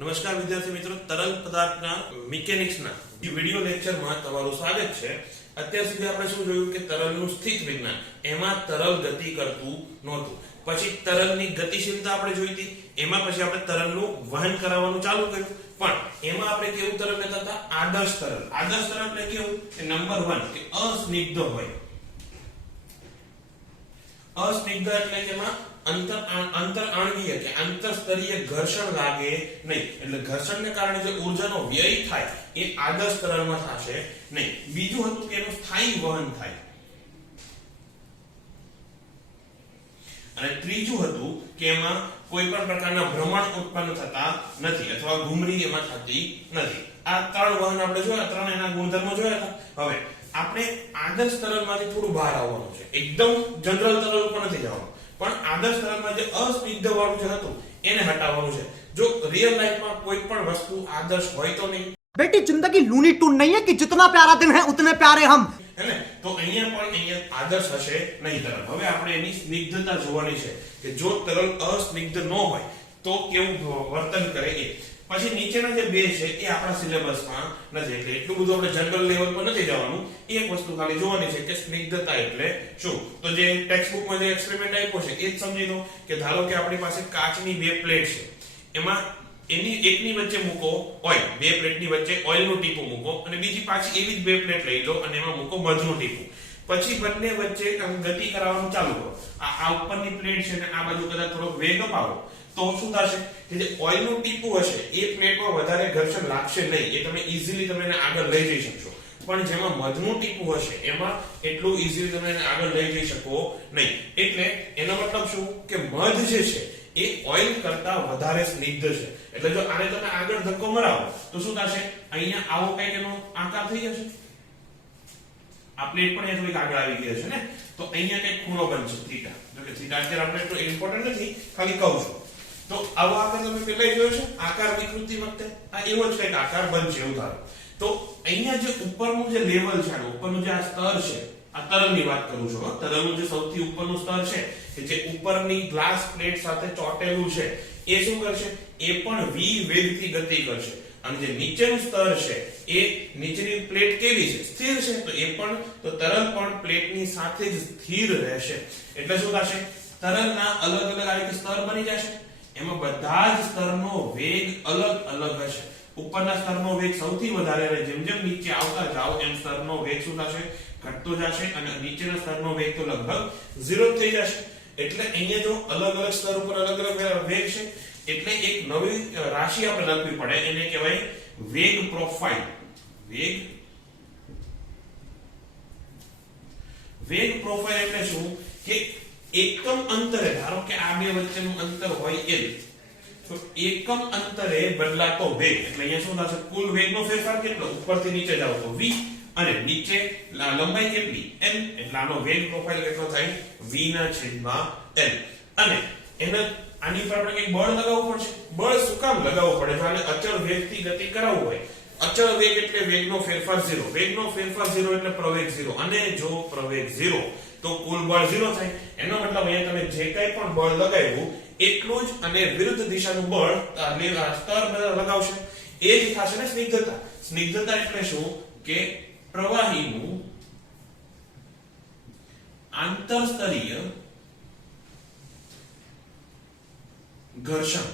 નમસ્કાર વિદ્યાર્થી મિત્રો, તરલ પદાર્થના મિકેનિક્સના વિડિયો લેક્ચરમાં તમારું સ્વાગત છે. અત્યાર સુધી આપણે શું જોયું કે તરલનું સ્થિત વિજ્ઞાન, એમાં તરલ ગતિ કરતું નહોતું. પછી તરલની ગતિશીલતા આપણે જોઈ હતી, એમાં પછી આપણે તરલનું વહન કરાવવાનું ચાલુ કર્યું. પણ એમાં આપણે કેવું તરલ લેતા હતા? આદર્શ તરલ. આદર્શ તરલ એટલે કેવું કે નંબર 1 કે અસ્નિગ્ધ હોય. અસ્નિગ્ધ એટલે કે એમાં અંતર આણ્વીય કે આંતરસ્તરીય ઘર્ષણ લાગે નહીં. એટલે ઘર્ષણને કારણે જે ઊર્જાનો વ્યય થાય એ આદર્શ તરલમાં થશે નહીં. બીજું હતું કે એનું સ્થાયી વહન થાય. અને ત્રીજું હતું કે એમાં કોઈ પણ પ્રકારના ભ્રમણ ઉત્પન્ન થતા નથી અથવા ઘૂમરી એમાં થતી નથી. આ ત્રણ વહન આપણે જોયા, ત્રણ એના ગુણધર્મો જોયા હતા. હવે આપણે આદર્શ તરલમાંથી થોડું બહાર આવવાનું છે. એકદમ જનરલ તરલ ઉપર નથી જવાનું, પણ આદર્શ તરલમાં જે અસ્નિગ્ધ વાળું જે હતું એને હટાવવાનું છે. જો રિયલ લાઈફમાં કોઈ પણ વસ્તુ આદર્શ હોય તો નહીં. बेटी जिंदगी लूनी टून नहीं है कि जितना प्यारा दिन है उतने प्यारे हम, है ने? तो અહીંયા આદર્શ હશે નહીં તરલ. હવે આપણે એની સ્નિગ્ધતા જોવાની છે કે જો તરલ અસ્નિગ્ધ ન હોય તો કેવું વર્તન કરે એ. પછી નીચેના જે બે છે એ આપણા સિલેબસમાં નથી, એટલે એટલું બધું આપણે જનરલ લેવલ પર નથી જવાનું. એક વસ્તુ ખાલી જોવાની છે કે સ્નિગ્ધતા એટલે શું. તો જે ટેક્સ્ટ બુકમાં જે એક્સપેરિમેન્ટ આપ્યો છે એ જ સમજી લો કે ધારો કે આપણી પાસે કાચની બે પ્લેટ છે, એમાં એની એકની વચ્ચે મૂકો ઓઇલ, બે પ્લેટની વચ્ચે ઓઇલનું ટીપું મૂકો, અને બીજી પાછી એવી જ બે પ્લેટ લઈ લો અને એમાં મૂકો મધનું ટીપું. પછી બંને વચ્ચે ગતિ કરાવવાનું ચાલુ કરો. આ ઉપરની પ્લેટ છે ને આ બાજુ કદાચ થોડો વેગ અપાવો તો શું થશે કે જે ઓઇલનું ટીપું હશે એ પ્લેટમાં વધારે ઘર્ષણ લાગશે નહીં. એ તમે ઈઝીલી તમે એને આગળ લઈ જઈ શકશો. પણ જેમાં મધનું ટીપું હશે એમાં એટલું ઈઝીલી તમે એને આગળ લઈ જઈ શકો નહીં. એટલે એનો મતલબ શું કે મધ જે છે એ ઓઇલ કરતા વધારે સ્નિગ્ધ છે. એટલે જો આને તમે આગળ ધક્કો મરાવો તો શું થશે? અહીંયા આવો કંઈક એનો આકાર થઈ જશે. આ પ્લેટ પણ થોડીક આગળ આવી ગઈ હશે ને, તો અહીંયા કંઈક ખૂણો બનશે થીટા. જો કે થીટા અત્યારે આપણે એટલું ઇમ્પોર્ટન્ટ નથી, ખાલી કહું છું. તો આવો આકાર તમે પહેલા જોયો છે આકાર વિકૃતિ વખતે, આ એવો જ કંઈક આકાર બનશે એવું ધારો. તો અહીંયા જે ઉપરનું જે લેવલ છે, ઉપરનું જે આ સ્તર છે, આ તરલની વાત કરું છું. તરલનું જે સૌથી ઉપરનું સ્તર છે કે જે ઉપરની ગ્લાસ પ્લેટ સાથે ચોટેલું છે, એ શું કરશે? એ પણ v વેગથી ગતિ કરશે. અને જે નીચેનું સ્તર છે એ નીચેની પ્લેટ કેવી છે? સ્થિર છે. તો એ પણ તો તરલ પણ પ્લેટની સાથે જ સ્થિર રહેશે. એટલે શું થશે? તરલના અલગ અલગ આ રીતે સ્તર બની જશે. એમાં બધા જ સ્તરનો વેગ અલગ અલગ હશે. ઉપરના સ્તરનો વેગ સૌથી વધારે રહે, જેમ જેમ નીચે આવતા જાઓ એમ સ્તરનો વેગ શું થશે? ઘટતો જશે. અને નીચેના સ્તરનો વેગ તો લગભગ 0 થઈ જશે. એટલે અહીંયા જો અલગ અલગ સ્તર ઉપર અલગ અલગ વેગ છે, એટલે એક નવી રાશિ આપણે લખવી પડે. એને કહેવાય વેગ પ્રોફાઇલ. વેગ પ્રોફાઇલ એટલે શું કે એકમ અંતરે, ધારો કે આ બે વચ્ચેનું અંતર હોય L, તો એકમ અંતરે બદલાતો વેગ. એટલે અહીંયા શું થશે? કુલ વેગનો ફેરફાર કેટલો? ઉપરથી નીચે જાવ તો v, અને નીચે લંબાઈ કેટલી? l. એટલે આનો વેગ પ્રોફાઇલ કેટલો થાય? v ના છેદમાં l. અને એને આની પર આપણે કંઈક બળ લગાવવું પડશે. બળ શું કામ લગાવવું પડે? જો આને અચળ વેગથી ગતિ કરાવવું હોય. અચળ વેગ એટલે વેગનો ફેરફાર 0. વેગનો ફેરફાર 0 એટલે પ્રવેગ 0. અને જો પ્રવેગ 0 તો કુલ બળ 0 થાય. એનો મતલબ અહીંયા તમે જે કંઈ પણ બળ લગાવ્યું એટલું જ અને વિરુદ્ધ દિશાનું બળ સ્તર લગાવશે. એ જ થશે ને સ્નિગ્ધતા. સ્નિગ્ધતા એટલે શું કે પ્રવાહીનું આંતરસ્તરીય ઘર્ષણ.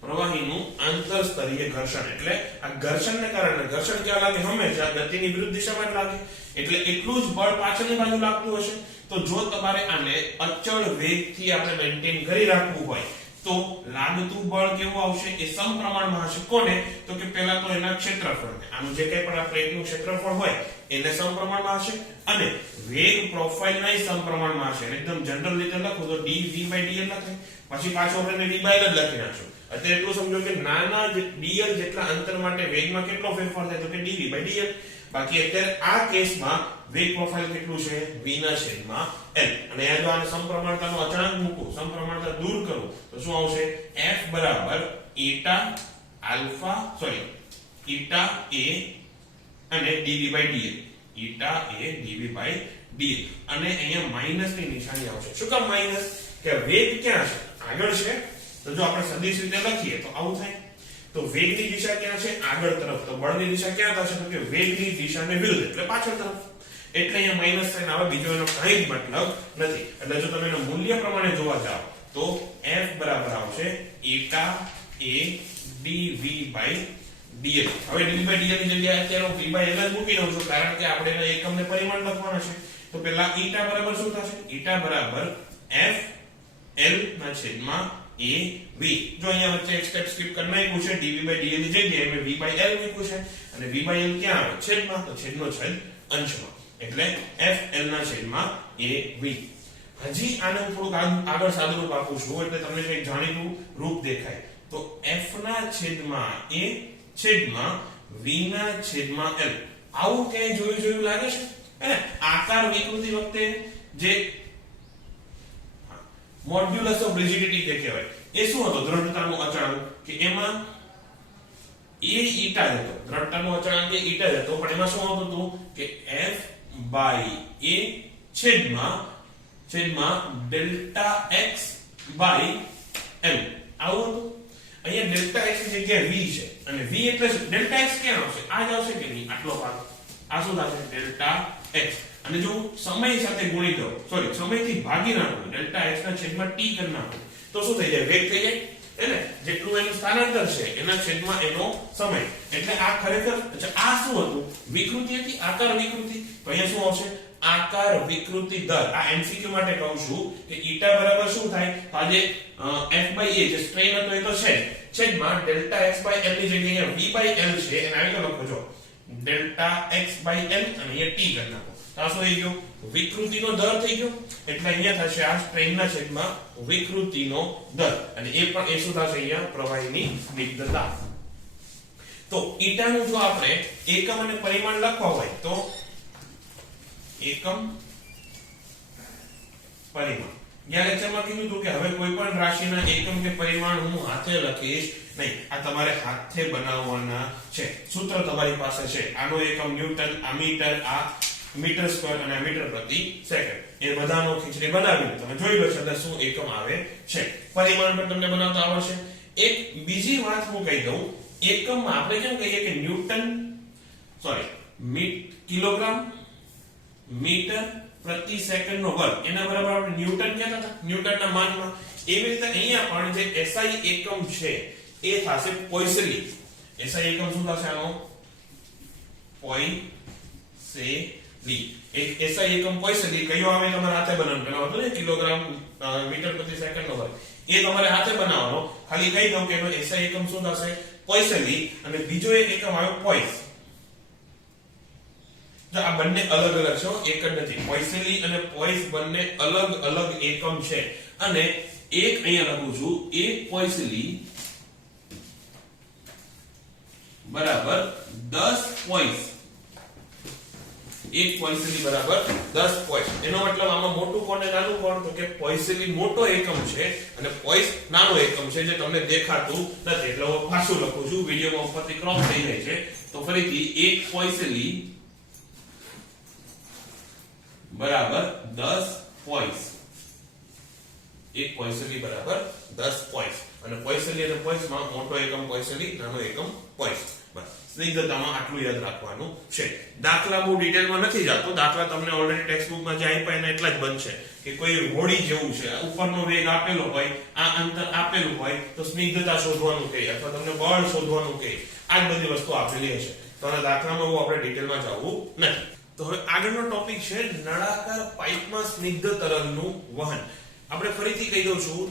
પ્રવાહીનું આંતરસ્તરીય ઘર્ષણ એટલે આ ઘર્ષણને કારણે, ઘર્ષણ ક્યાં લાગે? હંમેશા ગતિની વિરુદ્ધ દિશામાં જ લાગે. એટલે એટલું જ બળ પાછળની બાજુ લાગતું હશે. તો જો તમારે આને અચળ વેગથી આપણે મેન્ટેન કરી રાખવું હોય તો લાગતું બળ કેવું આવશે? એ સમપ્રમાણમાં હશે. કોને? તો કે પહેલા તો એના ક્ષેત્રફળને, આનું જે કંઈ પણ આ પ્લેટનું ક્ષેત્રફળ હોય એને સમપ્રમાણમાં હશે. અને વેગ પ્રોફાઇલના સમપ્રમાણમાં હશે. એકદમ જનરલ રીતે લખો તો dv/dl લખાય. પછી પાછો આપણે v/l જ લખી નાખશું. અત્યારે એટલું સમજો કે નાના dl જેટલા અંતર માટે વેગમાં કેટલો ફેરફાર થાય? તો કે dv/dl. બાકી અત્યારે આ કેસમાં વેગ પ્રોફાઇલ કેટલું છે? v ના છેદમાં l. અને આ જો આને સમપ્રમાણતાનો અચળાંક મૂકો, સમપ્રમાણતા દૂર કરો તો શું આવશે? f બરાબર eta a અને dv/dl. eta a dv/dl. અને અહીંયા માઈનસ ની નિશાની આવશે. શું કામ માઈનસ? કે વેગ ક્યાં છે? આગળ છે. તો જો આપણે સદિશ રીતે લખીએ તો આવું થાય. તો વેગની દિશા ક્યાં છે? આગળ તરફ. તો બળની દિશા ક્યાં થશે? તો કે વેગની દિશાને વિરુદ્ધ એટલે પાછળ તરફ. એટલે અહીંયા માઈનસ સાઇન આવે, બીજો એનો કંઈ જ મતલબ નથી. એટલે જો તમે એનું મૂલ્ય પ્રમાણે જોવા જાઓ તો F બરાબર આવશે eta a dv by dl. હવે dv by dl ની જગ્યાએ અત્યારે v by l જ મૂકી દઉં છું, કારણ કે આપણે એના એકમને પરિમાણ લખવાના છે. તો પહેલા eta બરાબર શું થશે? eta બરાબર f l ના છેદમાં a v. જો અહીંયા વચ્ચે એક સ્ટેપ સ્કીપ કરી નાખ્યું છે, dv by dl ની જગ્યાએ મેં v by l મૂક્યું છે, અને v by l ક્યાં આવે? છેદમાં. તો છેદનો છેદ અંશમાં, એટલે f l ના છેદમાં a v. હજી આને હું થોડુંક આગળ સાદુરૂપ આપું છું એટલે તમને કંઈક જાણીતું રૂપ દેખાય. તો f ના છેદમાં a છેદમાં v ના છેદમાં l. આવું ક્યાંય જોયું લાગે છે? હે, આકાર વિકૃતિ વખતે જે મોડ્યુલસ ઓફ રિજિડિટી જે કહેવાય એ શું હતો? દ્રઢતાનું અચળાંક. કે એમાં a eta હતો, દ્રઢતાનું અચળાંક એ eta હતો, પણ એમાં શું આવતું હતું કે f by a છેદમાં ડેલ્ટા x by l. આવું હતું. અહીંયા ડેલ્ટા x ની જગ્યાએ v છે, અને v એટલે ડેલ્ટા x ક્યાં આવશે? આ જ આવશે કે નહીં? આટલો ભાગ. આ શું થશે? Delta x. અને જો સમય સાથે ગુણી દઉં, સોરી, સમયથી ભાગી નાખું, ડેલ્ટા x ના છેદમાં t કરી નાખું, તો શું થઈ જાય? વેગ થઈ જાય. એટલે જેટલું એનું સ્થાનાંતર છે એના છેદમાં એનો સમય. એટલે આ ખરેખર આ શું હતું? વિકૃતિ હતી, આકાર વિકૃતિ. તો અહીંયા શું આવશે? આકાર વિકૃતિ દર. આ એમસીક્યુ માટે કહું છું કે eta બરાબર શું થાય? તો આજે f by a જે સ્ટ્રેન હતો એ તો છે છેદમાં ડેલ્ટા x by l ની જગ્યાએ v by l છે, એને આવી રીતે લખો છો ડેલ્ટા x by l, અને અહીંયા t કરી નાખો. તો આ શું થઈ ગયો? વિકૃતિનો દર થઈ ગયો. એટલે અહીંયા થશે આ સ્ટ્રેનના છેદમાં વિકૃતિનો દર, અને એ પણ એ શું થશે? અહીંયા પ્રવાહીની સ્નિગ્ધતા. તો eta નું જો આપણે એકમ અને પરિમાણ લખવા હોય તો એકમ પરિમાણ. ગયા લેક્ચરમાં કીધું હતું કે હવે કોઈ પણ રાશિના એકમ કે પરિમાણ હું હાથે લખીશ નહીં. આ તમારે હાથે બનાવવાના છે. સૂત્ર તમારી પાસે છે. આનો એકમ ન્યૂટન, આ મીટર, આ મીટર સ્ક્વેર અને આ મીટર પ્રતિ સેકન્ડ. એ બધાનો ખીચડી બનાવીને તમે જોઈ લો છો શું એકમ આવે છે. પરિમાણ પણ તમને બનાવતા આવડશે. એક બીજી વાત હું કહી દઉં, એકમમાં આપણે કેમ કહીએ કે ન્યૂટન, સોરી, કિલોગ્રામ મીટર પ્રતિ સેકન્ડ નો વર્ગ, એના બરાબર આપણે ન્યૂટન કહેતા હતા ન્યૂટનના માનમાં. એવી રીતે અહીંયા પણ જે SI એકમ છે એ થશે પોઈસલી. SI એકમ શું થશે? આનો પોઈસલી. એક SI એકમ પોઈસલી કયો આવે? તમારે હાથે બનાવવાનો હતો ને, કિલોગ્રામ મીટર પ્રતિ સેકન્ડ નો વર્ગ. એ તમારે હાથે બનાવવાનો. ખાલી કહી દઉં કે એનો SI એકમ શું થશે? પોઈસલી. અને બીજો એક એકમ આવ્યો પોઈસ. જો આ બંને અલગ અલગ છે, એક જ નથી. પોઈસલી અને પોઈસ બંને અલગ અલગ એકમ છે. અને એક અહીંયા લખું છું, એક પોઈસલી બરાબર 10 પોઈસ. એક પોઈસલી બરાબર 10 પોઈસ. એનો મતલબ આમાં મોટું કોણ ને નાનું કોણ? તો કે પોઈસલી મોટો એકમ છે અને પોઈસ નાનો એકમ છે, જે તમને દેખાતું નથી. એટલે હું પાછું લખું છું, વિડિયોમાં ઉપરથી ક્રોપ થઈ જાય છે. તો ફરીથી એક પોઈસલી બરાબર 10 પોઈસ. એક પોઈસલી બરાબર 10 પોઈસ. અને પોઈસલી અને પોઈસમાં મોટો એકમ પોઈસલી, નાનો એકમ પોઈસ. બસ સ્નિગ્ધતામાં આટલું યાદ રાખવાનું છે. દાખલા બહુ ડિટેલમાં નથી જતો. દાખલા તમને ઓલરેડી ટેક્સ્ટબુકમાં જે આપ્યા એના એટલા જ બનશે કે કોઈ હોડી જેવું છે, ઉપરનો વેગ આપેલો હોય, આ અંતર આપેલું હોય, તો સ્નિગ્ધતા શોધવાનું કહે અથવા તમને બળ શોધવાનું કહે. આ જ બધી વસ્તુ આપેલી હશે. તો આ દાખલામાં બહુ આપણે ડિટેલમાં જવું નથી. તો હવે આગળનો ટોપિક છે નળાકાર પાઇપમાં સ્નિગ્ધ તરલનું વહન. આપણે ફરીથી કહી દઉં છું,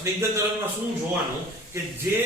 સ્નિગ્ધ તરલમાં શું જોવાનું કે જે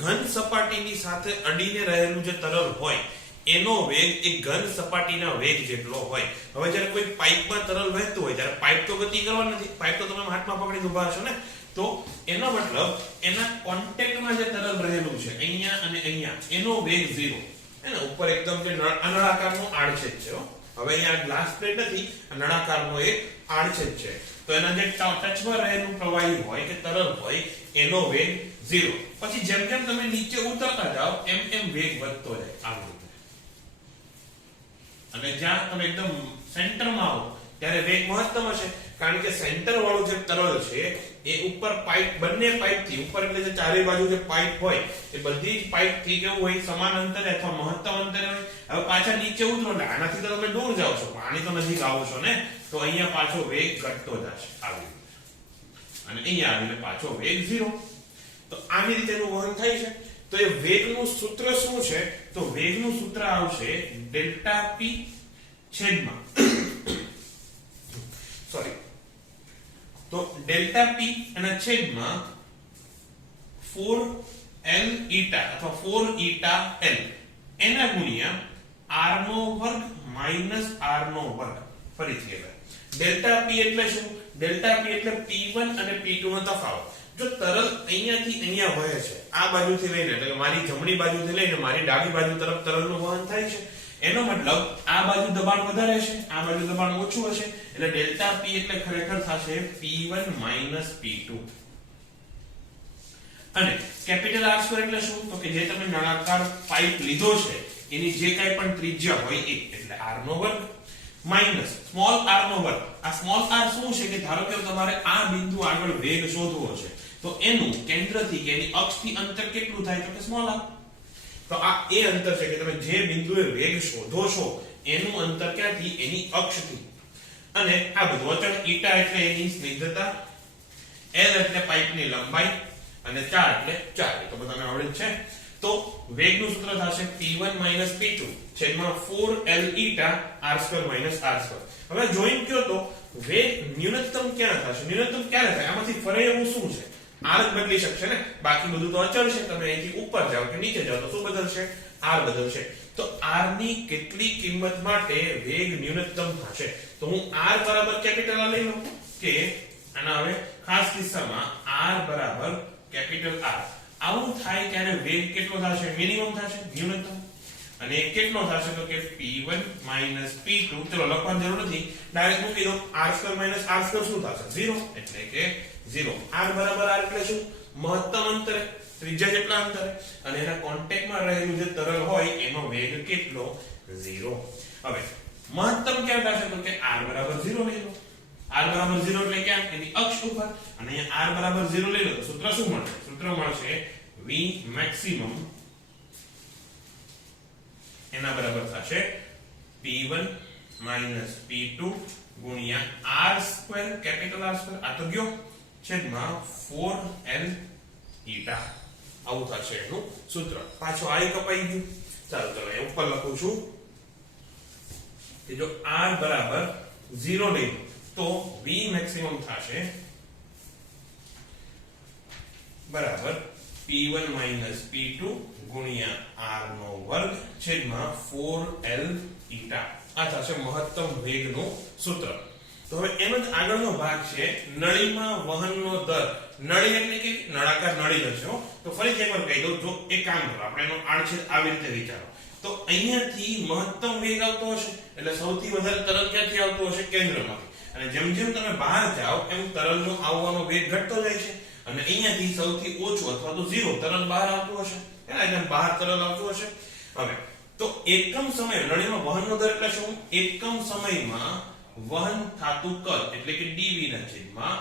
ઘન સપાટીની સાથે અડીને રહેલું જે તરલ હોય એનો વેગ એ ઘન સપાટીના વેગ જેટલો હોય. હવે જ્યારે કોઈ પાઇપમાં તરલ વહેતું હોય ત્યારે પાઇપ તો ગતિ કરવાની નથી. પાઇપ તો તમે હાથમાં પકડીને ઊભા છો ને, તો એનો મતલબ એના કોન્ટેક્ટમાં જે તરલ રહેલું છે અહીંયા અને અહીંયા, એનો વેગ 0. એને ઉપર એકદમ જે નળાકારનો આડછેદ છે. હવે અહીંયા ગ્લાસ પ્લેટ નથી, નળાકારનો એક આડછેદ છે. તો એના જે ટચમાં રહેલું પ્રવાહી હોય કે તરલ હોય એનો વેગ 0. પછી જેમ જેમ તમે નીચે ઉતરતા જાઓ એમ એમ વેગ વધતો જાય આવી રીતે. અને જ્યાં તમે એકદમ સેન્ટરમાં આવો ત્યારે વેગ મહત્તમ હશે, કારણ કે સેન્ટર વાળું જે તરલ છે એ ઉપર પાઇપ બંને પાઇપ થી ઉપર એટલે જે ચારે બાજુ જે પાઇપ હોય એ બધી જ પાઇપ થી કેવું હોય સમાન અંતરે અથવા મહત્તમ અંતરે હોય. હવે પાછા નીચે ઉતરો એટલે આનાથી તો તમે દૂર જાવ છો પાણી તો નજીક આવો છો ને તો અહીંયા પાછો વેગ ઘટતો જશે આવી રીતે અને અહીંયા આવીને પાછો વેગ 0. તો આવી રીતે એનું વહન થાય છે. તો એ વેગનું સૂત્ર શું છે તો વેગનું સૂત્ર આવશે ડેલ્ટા p છેદમાં સોરી તો ડેલ્ટા p અને છેદમાં 4l eta અથવા 4 eta l એના ગુણ્યા r નો વર્ગ માઈનસ r નો વર્ગ. ફરીથી હવે ડેલ્ટા p એટલે શું? ડેલ્ટા p એટલે p1 અને p2 નો તફાવત. જો તરલ અહીંયાથી અહીંયા વહે છે આ બાજુથી લઈને એટલે કે મારી જમણી બાજુથી લઈને મારી ડાબી બાજુ તરફ તરલનું વહન થાય છે એનો મતલબ આ બાજુ દબાણ વધારે હશે આ બાજુ દબાણ ઓછું હશે એટલે ડેલ્ટા p એટલે ખરેખર થશે p1 p2. અને કેપિટલ R² એટલે શું? તો કે જે તમે નળાકાર પાઇપ લીધો છે એની જે કાઈ પણ ત્રિજ્યા હોય એ એટલે r નો વર્ગ માઈનસ સ્મોલ r નો વર્ગ. આ સ્મોલ r શું છે કે ધારો કે તમારે આ બિંદુ આગળ વેગ શોધવો છે તો એનું કેન્દ્રથી કે એની અક્ષથી અંતર કેટલું થાય તો કે સ્મોલ r. તો આ એ અંતર છે કે તમે જે બિંદુએ વેગ શોધો છો એનું અંતર ક્યાંથી? એની અક્ષથી. અને આ બધું અચળ eta એટલે એની સ્નિગ્ધતા, l એટલે પાઇપની લંબાઈ અને 4 એટલે 4 તો બધાને આવડે છે. તો વેગનું સૂત્ર થશે p1 p2 છેદમાં 4l eta r² r². હવે જોઈન કયો તો વેગ ન્યૂનતમ ક્યાં થશે? ન્યૂનતમ ક્યારે થાય? આમાંથી ફરે એવું શું છે? r જ બદલી શકશે ને બાકી બધું તો અચળ છે. તમે અહીંથી ઉપર જાઓ કે નીચે જાઓ તો શું બદલશે? r બદલશે. તો r ની કેટલી કિંમત માટે વેગ ન્યૂનતમ થશે? તો હું r બરાબર કેપિટલ આ લઈ લઉં કે આના હવે ખાસ કિસ્સામાં r બરાબર કેપિટલ R. આવું થાય ત્યારે વેગ કેટલો થશે? મિનિમમ થશે, ન્યૂનતમ. અને કેટલો થશે તો કે p1 p2. ચલો લખવાની જરૂર નથી ડાયરેક્ટ મૂકી દો. r² r² શું થશે? 0 એટલે કે 0. r બરાબર r એટલે શું? મહત્તમ અંતરે ત્રિજ્યા જેટલા અંતરે અને એના કોન્ટેક્ટમાં રહેલું જે તરલ હોય એનો વેગ કેટલો? 0. હવે મહત્તમ ક્યાં થશે તો કે r બરાબર 0 લઈ લો. r બરાબર 0 એટલે ક્યાં? એની અક્ષ ઉપર. અને અહીંયા r બરાબર 0 લઈ લો તો સૂત્ર શું મળશે? સૂત્ર મળશે v maximum એના બરાબર થશે p1 p2 ગુણ્યા r² કેપિટલ R² આ તો ગયો છેદમાં 4l eta. આવું થશે એનું સૂત્ર. પાછો આ કપાઈ ગયું. ચાલો ચલો એ ઉપર લખું છું કે જો r બરાબર 0 લઈ લો તો v maximum થશે બરાબર p1 p2 ગુણ્યા r નો વર્ગ છેદમાં 4l eta. આ થશે મહત્તમ વેગનું સૂત્ર. તો હવે એનો જ આગળનો ભાગ છે નળીમાં વહનનો દર. નળી એટલે કે નળાકાર નળી હશે. તો ફરીથી એકવાર કહી દઉં જો એક કામ કરો આપણે એનો આડછેદ આવી રીતે વિચારો તો અહીંયાથી મહત્તમ વેગ આવતો હશે એટલે સૌથી વધારે તરલ ક્યાંથી આવતો હશે? કેન્દ્રમાંથી. અને જેમ જેમ તમે બહાર જાઓ એમ તરલનો આવવાનો વેગ ઘટતો જાય છે અને અહીંયાથી સૌથી ઓછું અથવા તો 0 તરલ બહાર આવતું હશે. એટલે બહાર તરલ આવતું હશે. હવે તો એકમ સમય નળીમાં વહનનો દર એટલે શું? એકમ સમયમાં વહન થાતું કદ એટલે કે dv ના છેદમાં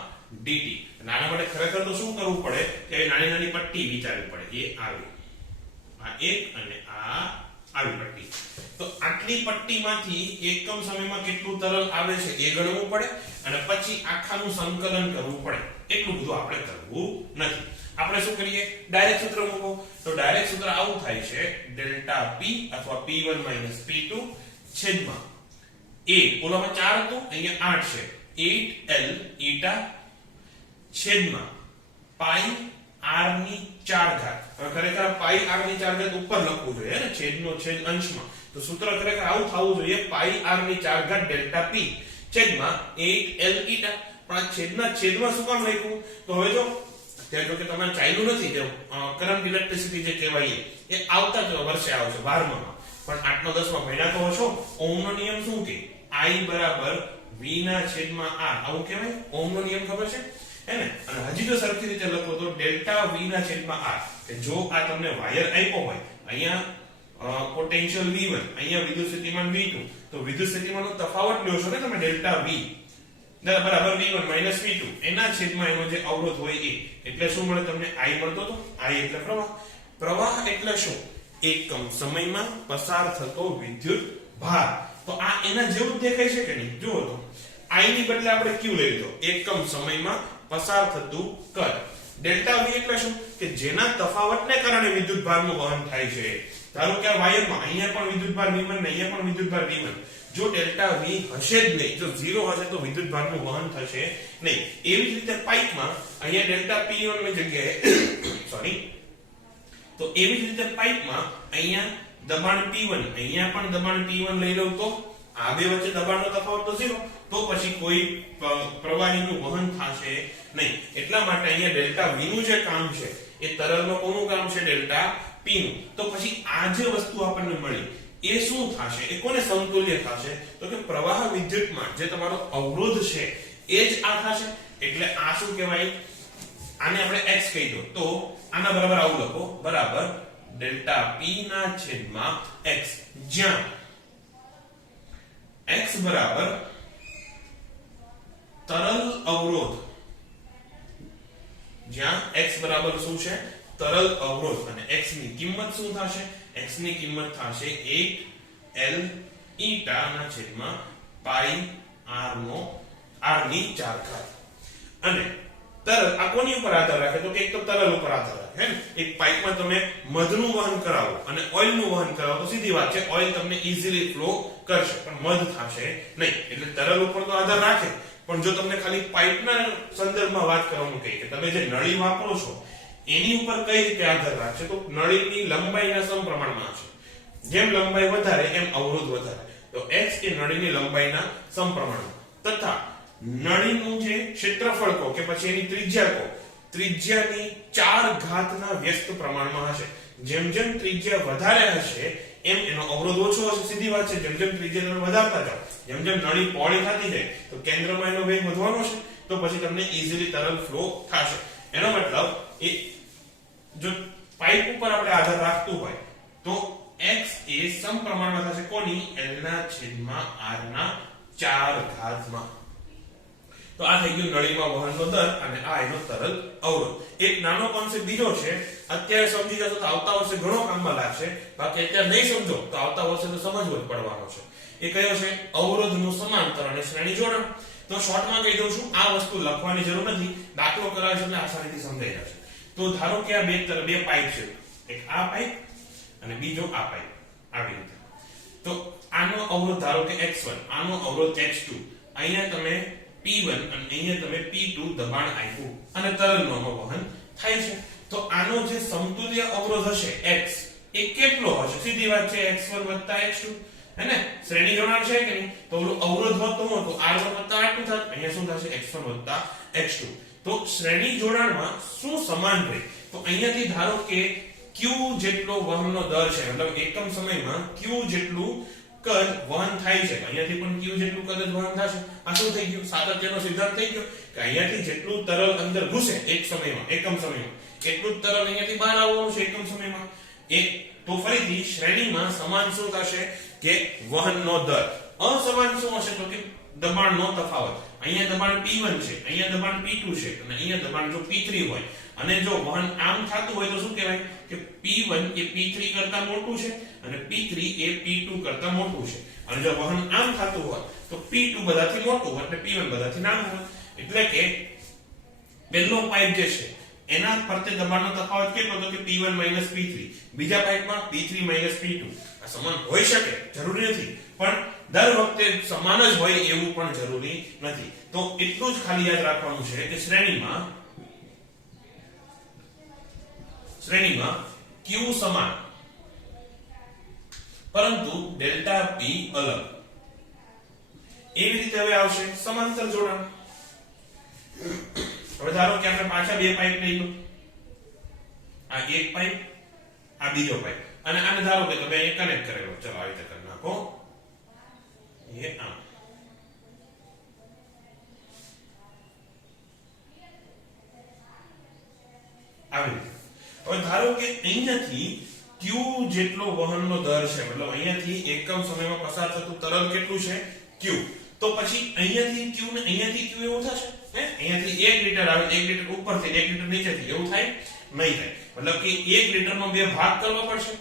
dt. આના માટે ખરેખર તો શું કરવું પડે કે નાની નાની પટ્ટી વિચારવી પડે. એ આવી આ એક અને આ આવી પટ્ટી. તો આટલી પટ્ટીમાંથી એકમ સમયમાં કેટલું તરલ આવે છે એ ગણવું પડે અને પછી આખાનું સંકલન કરવું પડે. એટલું બધું આપણે કરવું નથી. આપણે શું કરીએ? ડાયરેક્ટ સૂત્ર મૂકો. તો ડાયરેક્ટ સૂત્ર આવું થાય છે ડેલ્ટા p અથવા p1 p2 છેદમાં a ઓલામાં 4 હતું અહીંયા 8 છે 8l eta છેદમાં પાઈ r ની 4 ઘાત. હવે ખરેખર પાઈ r ની 4 ઘાત ઉપર લખવું જોઈએ ને છેદનો છેદ અંશમાં. તો સૂત્ર ખરેખર આવું થવું જોઈએ પાઈ r ની 4 ઘાત ડેલ્ટા p છેદમાં 8l eta. પણ આ છેદના છેદમાં શું કામ લખ્યું? તો હવે જો અત્યારે જો કે તમે ચાલ્યું નથી કે કરંટ ઇલેક્ટ્રિસિટી જે કહેવાય એ આવતા જ વર્ષે આવશે 12માં. પણ 8 નો 10 માં ભણ્યા તો હશો. ઓહમનો નિયમ શું કે I બરાબર v ના છેદમાં r. આવું કહેવાય. ઓહમનો નિયમ ખબર છે હે ને? અને હજી જો સરખી રીતે લખો તો ડેલ્ટા v ના છેદમાં r. કે જો આ તમને વાયર આપ્યો હોય અહીંયા પોટેન્શિયલ v1 અહીંયા વિદ્યુત સ્થિતિમાન v2 તો વિદ્યુત સ્થિતિમાનનો તફાવત લ્યો છો ને તમે ડેલ્ટા v બરાબર v1 v2 એના છેદમાં એનો જે અવરોધ હોય એ એટલે શું મળે તમને I મળતો તો I એટલે પ્રવાહ. પ્રવાહ એટલે શું? એકમ સમયમાં પસાર થતો વિદ્યુત ભાર. તો આ એના જેવું દેખાય છે કે નહીં? જુઓ તો I ની બદલે આપણે q લઈ લીધો. એકમ સમયમાં પસાર થતું કદ. ડેલ્ટા v એટલે શું? કે જેના તફાવતને કારણે વિદ્યુત ભારનું વહન થાય છે. ધારો કે આ વાયરમાં અહીંયા પણ વિદ્યુત ભાર v1 ને અહીંયા પણ વિદ્યુત ભાર v1. જો ડેલ્ટા v હશે જ નહીં, જો 0 હશે તો વિદ્યુત ભારનું વહન થશે નહીં. એવી જ રીતે પાઇપમાં અહીંયા ડેલ્ટા p1 ની જગ્યાએ સોરી, તો એવી જ રીતે પાઇપમાં અહીંયા દબાણ p1, અહીંયા પણ દબાણ p1 લઈ લઉં તો આ બે વચ્ચે દબાણનો તફાવત તો 0, તો પછી કોઈ પ્રવાહીનું વહન થશે નહીં. એટલા માટે અહીંયા ડેલ્ટા v નું જે કામ છે એ તરલમાં કોનું કામ છે? ડેલ્ટા p નું. તો પછી આ જે વસ્તુ આપણને મળી એ શું થશે? એ કોને સમતુલ્ય થશે? તો કે પ્રવાહ વિદ્યુતમાં જે તમારો અવરોધ છે એ જ આ થશે. એટલે આ શું કહેવાય? આને આપણે x કહી દો. તો આના બરાબર આવું લખો, બરાબર ડેલ્ટા p ના છેદમાં x, જ્યાં x બરાબર તરલ અવરોધ, જ્યાં x બરાબર શું છે? તરલ અવરોધ. અને x ની કિંમત શું થશે? x ની કિંમત થશે 8L ઈટા ના છેદમાં પાઈ r ની 4 ઘાત. અને તરલ આ કોની ઉપર આધાર રાખે? તો કે એક તો તરલ ઉપર આધાર રાખે, હે ને? એક પાઇપમાં તમે મધનું વહન કરાવો અને ઓઇલનું વહન કરાવો તો સીધી વાત છે, ઓઇલ તમને ઈઝીલી ફ્લો કરશે પણ મધ થશે નહીં. એટલે તરલ ઉપર તો આધાર રાખે, પણ જો તમને ખાલી પાઇપના સંદર્ભમાં વાત કરવાનું કહે કે તમે જે નળી વાપરો છો એની ઉપર કઈ રીતે આધાર રાખશે? તો નળીની લંબાઈના સમપ્રમાણમાં છે. જેમ લંબાઈ વધારે એમ અવરોધ વધારે. તો x એ નળીની લંબાઈના સમપ્રમાણમાં, તથા નળીનું જે ક્ષેત્રફળ કહો કે પછી એની ત્રિજ્યા કહો, ત્રિજ્યાની 4 ઘાતના વ્યસ્ત પ્રમાણમાં હશે. જેમ જેમ ત્રિજ્યા વધારે હશે એમ એનો અવરોધ ઓછો હશે. સીધી વાત છે. જેમ જેમ ત્રિજ્યા તમે વધારતા જાઓ, જેમ જેમ નળી પહોળી થતી જાય તો કેન્દ્રમાં એનો વેગ વધવાનો છે. તો પછી તમને ઈઝીલી તરલ ફ્લો થશે. એનો મતલબ એ જો પાઇપ ઉપર આપણે આધાર રાખતું હોય તો x એ સમપ્રમાણમાં થશે કોની? L ના છેદમાં r ના 4 ઘાતમાં. તો આ થઈ ગયું નળીમાં વહનનો દર અને આ એનો તરલ અવરોધ. એક નાનો કોન્સેપ્ટ બીજો છે, અત્યારે સમજી જશો તો આવતા વર્ષે ઘણો કામમાં લાગશે. બાકી અત્યારે નહીં સમજો તો આવતા વર્ષે તો સમજવો જ પડવાનો છે. એ કયો છે? અવરોધનું સમાંતર અને શ્રેણી જોડાણ. તો શોર્ટમાં કહી દઉં છું, આ વસ્તુ લખવાની જરૂર નથી, દાખલો કરાવે છે એટલે આસાનીથી સમજાઈ જશે. તો ધારો કે આ બે પાઇપ છે, એક આ પાઇપ અને બીજો આ પાઇપ, આવી રીતે. તો આનો અવરોધ ધારો કે x1, આનો અવરોધ x2. અહીંયા તમે P1 અને અહીંયા તમે P2 દબાણ આપ્યું અને તરલનું વહન થાય છે. તો આનો જે સમતુલ્ય અવરોધ હશે x એ કેટલો હશે? સીધી વાત છે, x1 x2, હે ને? શ્રેણી જોડાણ છે કે નહીં? તો ઓલો અવરોધ હોત તો r1 r2 થાત. અહીંયા શું થશે? x1 x2. તો શ્રેણી જોડાણમાં શું સમાન રહે? તો અહીંયાથી ધારો કે q જેટલો વહનનો દર છે, મતલબ એકમ સમયમાં q જેટલું કદ વહન થાય છે. અહીંયાથી પણ q જેટલું કદ વહન થશે. આ શું થઈ ગયું? સાતત્યનો સિદ્ધાંત થઈ ગયો કે અહીંયાથી જેટલું તરલ અંદર ઘૂસે એક સમયમાં, એકમ સમયમાં, એટલું જ તરલ અહીંયાથી બહાર આવવાનું છે એકમ સમયમાં. તો ફરીથી શ્રેણીમાં સમાન શું થશે? કે વહનનો દર. અસમાન શું હશે? તો કે દબાણનો તફાવત. અહીંયા દબાણ P1 છે, અહીંયા દબાણ P2 છે અને અહીંયા દબાણ જો P3 હોય અને જો વહન આમ થતું હોય તો શું કહેવાય? કે P1 એ P3 કરતા મોટું છે અને P3 એ P2 કરતા મોટું છે. અને જો વહન આમ થતું હોય તો P2 બધાથી મોટું હોય અને P1 બધાથી નાનું હોય. એટલે કે પહેલો પાઇપ જે છે એના ફરતે દબાણનો તફાવત કેટલો? તો કે P1 P3. બીજા પાઇપમાં P3 P2. આ સમાન હોઈ શકે, જરૂરી નથી, પણ દર વખતે સમાન જ હોય એવું પણ જરૂરી નથી. તો એટલું જ ખાલી યાદ રાખવાનું છે કે શ્રેણીમાં q સમાન પરંતુ ડેલ્ટા p અલગ. એવી રીતે હવે આવશે સમાંતર જોડાણ. હવે ધારો કે આપણે પાછા બે પાઇપ લઈ લો, આ એક પાઇપ, આ બીજો પાઇપ, અને આને ધારો કે તમે અહીં કનેક્ટ કરેલો. ચલો આવી રીતે કરી નાખો. એ આમ આવી રીતે. હવે ધારો કે અહીંયાથી q જેટલો વહનનો દર છે, મતલબ અહીંયાથી એકમ સમયમાં પસાર થતું તરલ કેટલું છે? q. તો પછી અહીંયાથી q ને અહીંયાથી q એવું થશે હે અહીંયાથી 1 લિટર આવે 1 લિટર ઉપરથી 1 લિટર નીચેથી એવું થાય નહીં થાય મતલબ કે 1 લિટરનો બે ભાગ કરવો પડશે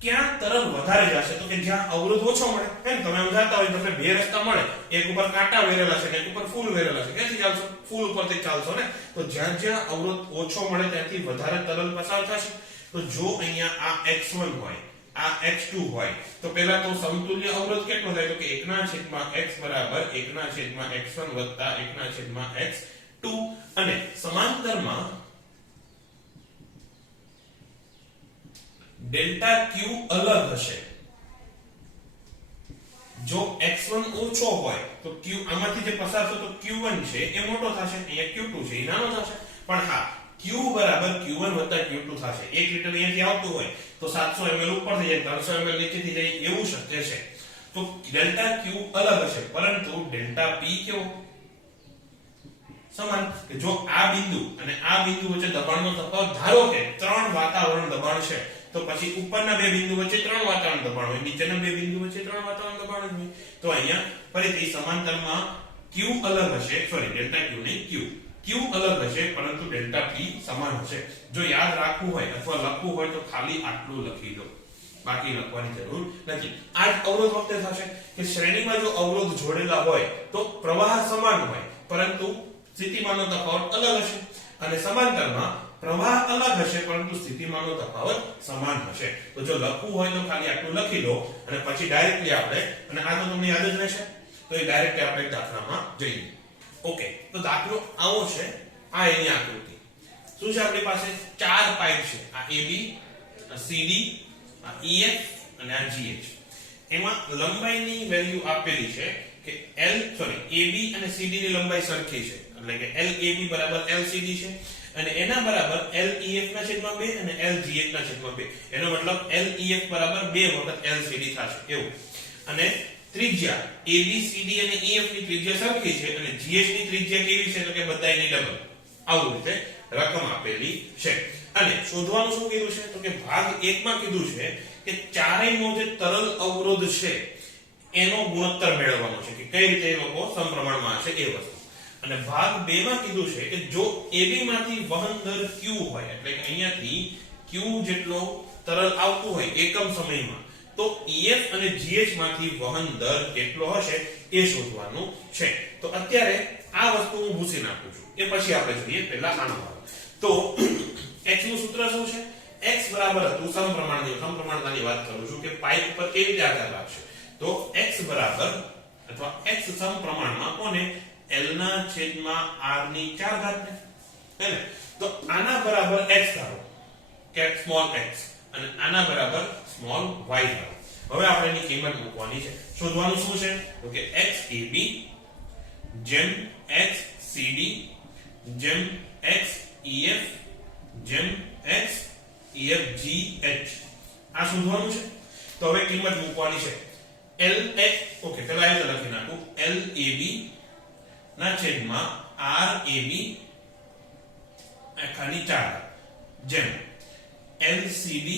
ક્યાં તરલ વધારે જશે તો કે જ્યાં અવરોધ ઓછો મળે હે ને તમે સમજાતા હોય તમને બે રસ્તા મળે એક ઉપર કાંટા વેરેલા છે ને એક ઉપર ફૂલ વેરેલા છે ક્યાંથી ચાલશો ફૂલ ઉપરથી ચાલશો ને તો જ્યાં જ્યાં અવરોધ ઓછો મળે ત્યાંથી વધારે તરલ પસાર થશે તો જો અહીંયા આ x1 હોય આ x2 હોય તો પહેલા તો સમતુલ્ય અવરોધ કેટલો થાય તો કે 1/x બરાબર 1/x1 વત્તા 1/x2 અને સમાંતરમાં ડેલ્ટા q અલગ હશે જો x1 ઓછો હોય તો q આમાંથી જે પસાર થતો q1 છે એ મોટો થશે અહીંયા q2 છે એ નાનો થશે પણ હા q બરાબર q1 વત્તા q2 થશે 1 લિટર અહીંયાથી આવતું હોય તો 700 ml ઉપરથી જાય 300 ml નીચેથી જાય એવું શક્ય છે તો ડેલ્ટા q અલગ હશે પરંતુ ડેલ્ટા p કેવો સમાન કે જો આ બિંદુ અને આ બિંદુ વચ્ચે દબાણનો તફાવત ધારો કે 3 વાતાવરણ દબાણ છે તો પછી ઉપરના બે બિંદુ વચ્ચે 3 વાતાવરણ દબાણ હોય નીચેના બે બિંદુ વચ્ચે 3 વાતાવરણ દબાણ હોય તો અહીંયા ફરીથી સમાંતરમાં q અલગ હશે સોરી ડેલ્ટા q નહીં q અલગ હશે પરંતુ ડેલ્ટા p સમાન હશે જો યાદ રાખવું હોય અથવા લખવું હોય તો ખાલી આટલું લખી દો બાકી લખવાની જરૂર નથી આ જ અવરોધ વખતે થશે કે શ્રેણીમાં જો અવરોધ જોડેલા હોય તો પ્રવાહ સમાન હોય પરંતુ સ્થિતિમાનનો તફાવત અલગ હશે અને સમાંતરમાં પ્રવાહ અલગ હશે પરંતુ સ્થિતિમાનનો તફાવત સમાન હશે તો જો લખવું હોય તો ખાલી આટલું લખી દો અને પછી ડાયરેક્ટલી આપણે અને આ તો તમને યાદ જ રહેશે તો એ ડાયરેક્ટલી આપણે દાખલામાં જઈએ ઓકે તો દાખલો આવો છે આ એની આકૃતિ શું છે આપણી પાસે ચાર પાઇપ છે આ AB આ CD આ EF અને આ GH એમાં લંબાઈની વેલ્યુ આપેલી છે કે AB અને CD ની લંબાઈ સરખી છે એટલે કે LAB બરાબર LCD છે અને એના બરાબર LEF ના છેદમાં 2 અને LGH ના છેદમાં 2 એનો મતલબ LEF બરાબર 2 વખત LCD થશે એવું અને ત્રિજ્યા ABCD અને EF ની ત્રિજ્યા સરખી છે અને GH ની ત્રિજ્યા કેવી છે તો કે બધાયની ડબલ આવું રીતે રકમ આપેલી છે અને શોધવાનું શું કીધું છે તો કે ભાગ 1 માં કીધું છે કે ચારેયનો જે તરલ અવરોધ છે એનો ગુણોત્તર મેળવવાનો છે કે કઈ રીતે એ લોકો સમપ્રમાણમાં હશે એ વસ્તુ અને ભાગ 2 માં કીધું છે કે જો AB માંથી વહન દર q હોય એટલે કે અહીંયાથી q જેટલો તરલ આવતું હોય એકમ સમયમાં તો EF અને GH માંથી વહન દર કેટલો હશે એ શોધવાનું છે તો અત્યારે આ વસ્તુ હું ભૂસી નાખું છું એ પછી આપણે જોઈએ પહેલા આનો ભાગ તો x નું સૂત્ર શું છે x બરાબર હતું સમપ્રમાણતાની વાત કરું છું કે પાઇપ પર કેવી રીતે આધાર રાખશે તો x બરાબર અથવા x સમપ્રમાણમાં કોને L ના છેદમાં r ની 4 ઘાત ને હે ને તો આના બરાબર x ધારો કે સ્મોલ x અને આના બરાબર સ્મોલ y ધારો હવે આપણે એની કિંમત મૂકવાની છે શોધવાનું શું છે તો કે xAB જેમ xCD જેમ xEF જેમ xEFGH આ શોધવાનું છે તો હવે કિંમત મૂકવાની છે LX ઓકે પહેલા એ લખી નાખું LAB ના છેદમાં RAB આખાની 4 જેમ LCD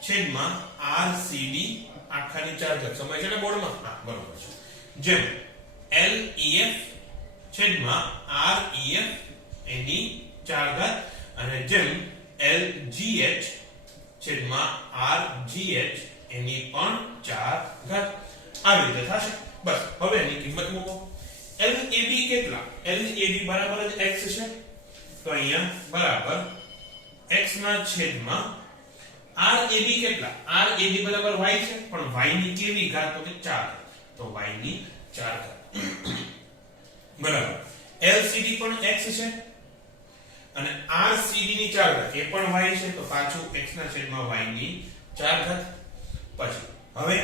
છેદમાં RCD આખાની 4 સમય છે ને બોર્ડમાં હા બરોબર છે જેમ LEF છેદમાં REF એની 4 અને જેમ LGH છેદમાં RGH એની પણ 4 આવી રીતે થશે બસ હવે એની કિંમત મૂકો LAB કેટલા LAB બરાબર જ x છે તો અહીંયા બરાબર x ના છેદમાં RAB કેટલા RAB બરાબર y છે પણ y ની કેવી ઘાત તો કે 4 તો y ની 4 બરાબર LCD પણ x છે અને RCD ની 4 એ પણ y છે તો પાછું x ના છેદમાં y ની 4 પછી હવે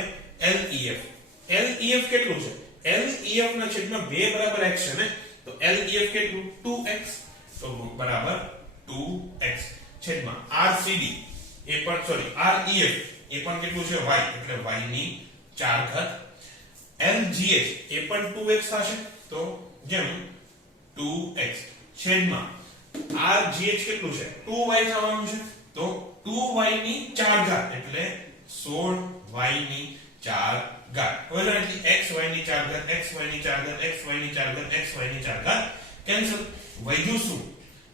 LEF કેટલું છે LEF ના છેદમાં 2 બરાબર x છે ને તો LEF કેટલું 2x તો બરાબર 2x છેદમાં RCD એ પણ સોરી REF એ પણ કેટલું છે y એટલે y ની 4 LGH એ પણ 2x થશે તો જેમ 2x છેદમાં RGH કેટલું છે 2y થવાનું છે તો 2y ની 4 એટલે 16y ની 4 ઘાત. હવે જો અહીંથી xy ની 4 ઘાત, xy ની 4 ઘાત, xy ની 4 ઘાત, xy ની 4 ઘાત કેન્સલ. વધ્યું શું?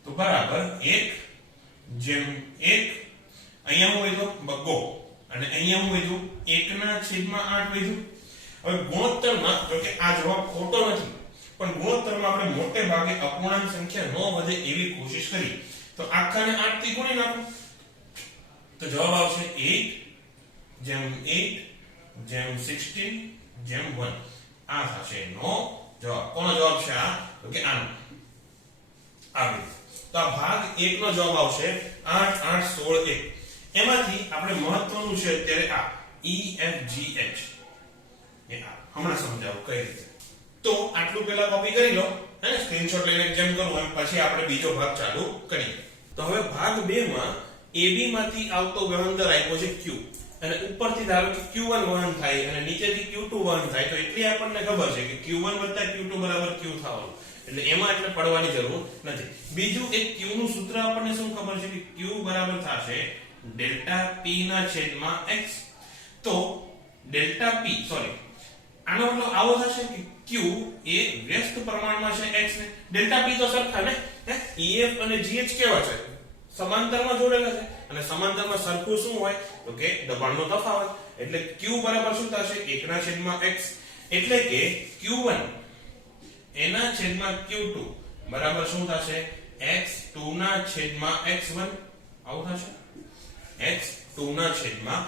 તો બરાબર 1/1. અહીંયા હું વધ્યો બગ્ગો અને અહીંયા હું વધ્યું 1/8 વધ્યું. હવે ગુણોત્તરમાં જો કે આ જવાબ ખોટો નથી, પણ ગુણોત્તરમાં આપણે મોટે ભાગે અપૂર્ણાંક સંખ્યા ન વધે એવી કોશિશ કરી. તો આખાને 8 થી ગુણી નાખો તો જવાબ આવશે 8/8/16/1. આ થશે નો જવાબ. કોનો જવાબ છે આ? તો કે આનો. આવી તો આ ભાગ 1 નો જવાબ આવશે 8 8 16 1. એમાંથી આપણે મહત્વનું છે અત્યારે આ EFGH એ હમણાં સમજાવું કઈ રીતે. તો આટલું પહેલા કોપી કરી લો અને સ્ક્રીનશોટ લઈને જેમ કરું એમ પછી આપણે બીજો ભાગ ચાલુ કરીએ. તો હવે ભાગ 2 માં AB માંથી આવતો વહન દર આપ્યો છે Q અને ઉપરથી ધારો કે Q1 વહન થાય અને નીચેથી Q2 વહન થાય, તો એટલી આપણને ખબર છે કે Q1 Q2 બરાબર Q થવાનું, એટલે એમાં એટલે પડવાની જરૂર નથી. બીજું એક Q નું સૂત્ર આપણને શું ખબર છે કે Q બરાબર થશે ડેલ્ટા P ના છેદમાં x. તો ડેલ્ટા P આનો મતલબ આવો થશે કે Q એ વ્યસ્ત પ્રમાણમાં છે x ને. ડેલ્ટા P તો સરખા ને, EF અને GH કેવા છે? સમાંતરમાં જોડેલા છે અને સમાંતરમાં સરખું શું હોય તો કે દબાણનો તફાવત. એટલે Q બરાબર શું થશે 1/x. એટલે કે Q1 એના છેદમાં Q2 બરાબર શું થશે x2 ના છેદમાં x1. આવું થશે x2 ના છેદમાં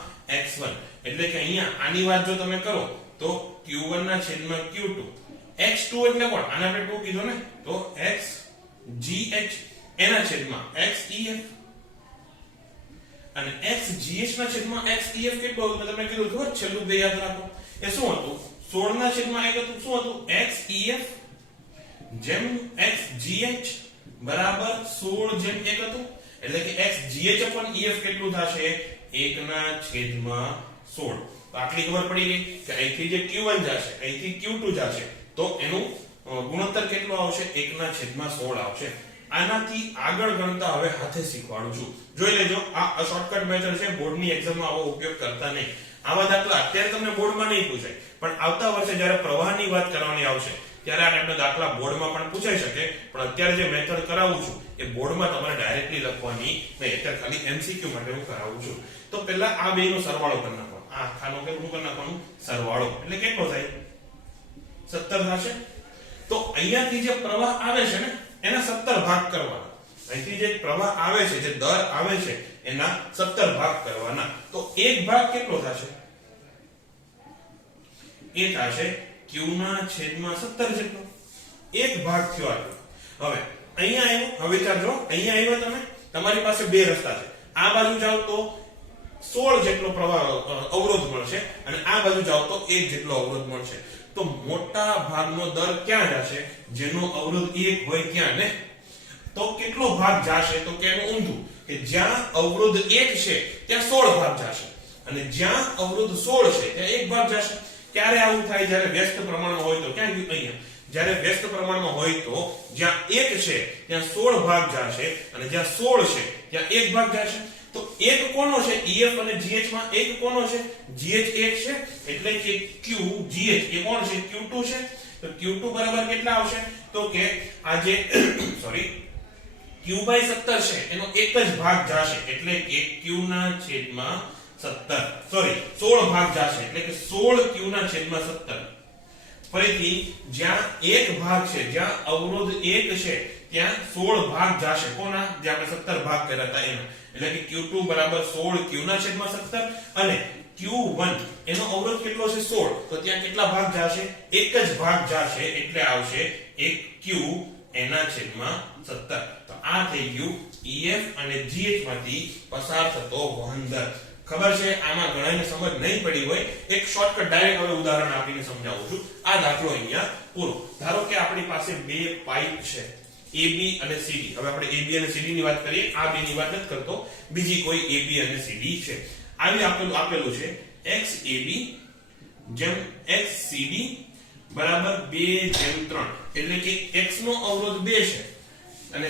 x1. એટલે કે અહીંયા આની વાત જો તમે કરો તો Q1 ના છેદમાં Q2, x2 એટલે કોણ? આને આપણે 2 કીધો ને, તો xgh એના છેદમાં xef અને xgh ના છેદમાં xef કેટલું હતું? મેં તમને કીધું ખબર, છેલ્લું બે યાદ રાખો. એ શું હતું? 16 ના છેદમાં 1 હતું. શું હતું? xef જેમ xgh બરાબર 16 જેમ 1 હતું. એટલે કે xgh upon ef કેટલું થશે? 1/16. તો આટલી ખબર પડી ગઈ કે અહીંથી જે Q1 જશે અહીંથી Q2 જશે તો એનું ગુણોત્તર કેટલો આવશે? 1/16 આવશે. આનાથી આગળ ગણતા હવે હાથે શીખવાડું છું. જોઈ લેજો, આ શોર્ટકટ મેથડ છે. બોર્ડની એક્ઝામમાં આવો ઉપયોગ કરતા નહીં. આવા દાખલા અત્યારે તમને બોર્ડમાં નહીં પૂછાય, પણ આવતા વર્ષે જ્યારે પ્રવાહની વાત કરવાની આવશે ત્યારે આ ટાઈપના દાખલા બોર્ડમાં પણ પૂછાઈ શકે. પણ અત્યારે જે મેથડ કરાવું છું એ બોર્ડમાં તમારે ડાયરેક્ટલી લખવાની નહીં, અત્યારે ખાલી MCQ માટે હું કરાવું છું. તો પહેલા આ બેનો સરવાળો કરી નાખવાનો. આ આખાનો કેટલું કરી નાખવાનું? સરવાળો. એટલે કેટલો થાય? 17 થશે. તો અહીંયાથી જે પ્રવાહ આવે છે ને એના 17 ભાગ કરવાના. અહીંથી જે પ્રવાહ આવે છે, જે દર આવે છે એના 17 ભાગ કરવાના. તો એક ભાગ કેટલો થશે? એ થશે Q ના છેદમાં 17 જેટલો. એક ભાગ થયો આટલો. હવે અહીંયા આવ્યો, હવે વિચારજો, અહીંયા આવ્યો તમે, તમારી પાસે બે રસ્તા છે. આ બાજુ જાવ તો 16 જેટલો પ્રવાહ અવરોધ મળશે અને આ બાજુ જાવ તો 1 જેટલો અવરોધ મળશે. તો મોટા ભાગનો દર ક્યાં જશે? જેનો અવરોધ 1 હોય ત્યાં ને. તો કેટલો ભાગ જશે? તો કે એનું ઊંધું, કે જ્યાં અવરોધ 1 છે ત્યાં 16 ભાગ જશે અને જ્યાં અવરોધ 16 છે ત્યાં 1 ભાગ જશે. ક્યારે આવું થાય? જ્યારે વ્યસ્ત પ્રમાણમાં હોય તો ક્યાં ગયું? અહીંયા. જ્યારે વ્યસ્ત પ્રમાણમાં હોય તો જ્યાં 1 છે ત્યાં 16 ભાગ જશે અને જ્યાં 16 છે ત્યાં 1 ભાગ જશે. તો એક કોનો છે? EF અને GH માં એક કોનો છે? GH 1 છે. એટલે કે QGH એ કોણ છે? Q2 છે. તો Q2 બરાબર કેટલા આવશે? તો કે આ જે Q/17 છે એનો એક જ ભાગ જશે, એટલે કે Q ના છેદમાં 16 ભાગ જશે, એટલે કે 16 Q ના છેદમાં 17. ફરીથી જ્યાં એક ભાગ છે, જ્યાં અવરોધ 1 છે ત્યાં 16 ભાગ જશે. કોના? જે આપણે 17 ભાગ કર્યા હતા એના. એટલે કે Q2 બરાબર 16 Q ના છેદમાં 17 અને Q1 એનો અવરોધ કેટલો છે? 16. તો ત્યાં કેટલા ભાગ જશે? એક જ ભાગ જશે, એટલે આવશે 1 Q એના છેદમાં 17. તો આ થઈ ગયું EF અને GH માંથી પસાર થતો વહન દર. ખબર છે આમાં ઘણાને સમજ નહીં પડી હોય, એક શોર્ટકટ ડાયરેક્ટ હવે ઉદાહરણ આપીને સમજાવું છું. આ દાખલો અહીંયા પૂરો. ધારો કે આપણી પાસે બે પાઇપ છે AB અને CD. હવે આપણે AB અને CD ની વાત કરીએ. આ બે ની વાત નથી કરતો, બીજી કોઈ AB અને CD છે. આવી આપેલું છે XAB જેમ XCD બરાબર 2:3. એટલે કે X નો અવરોધ 2 છે અને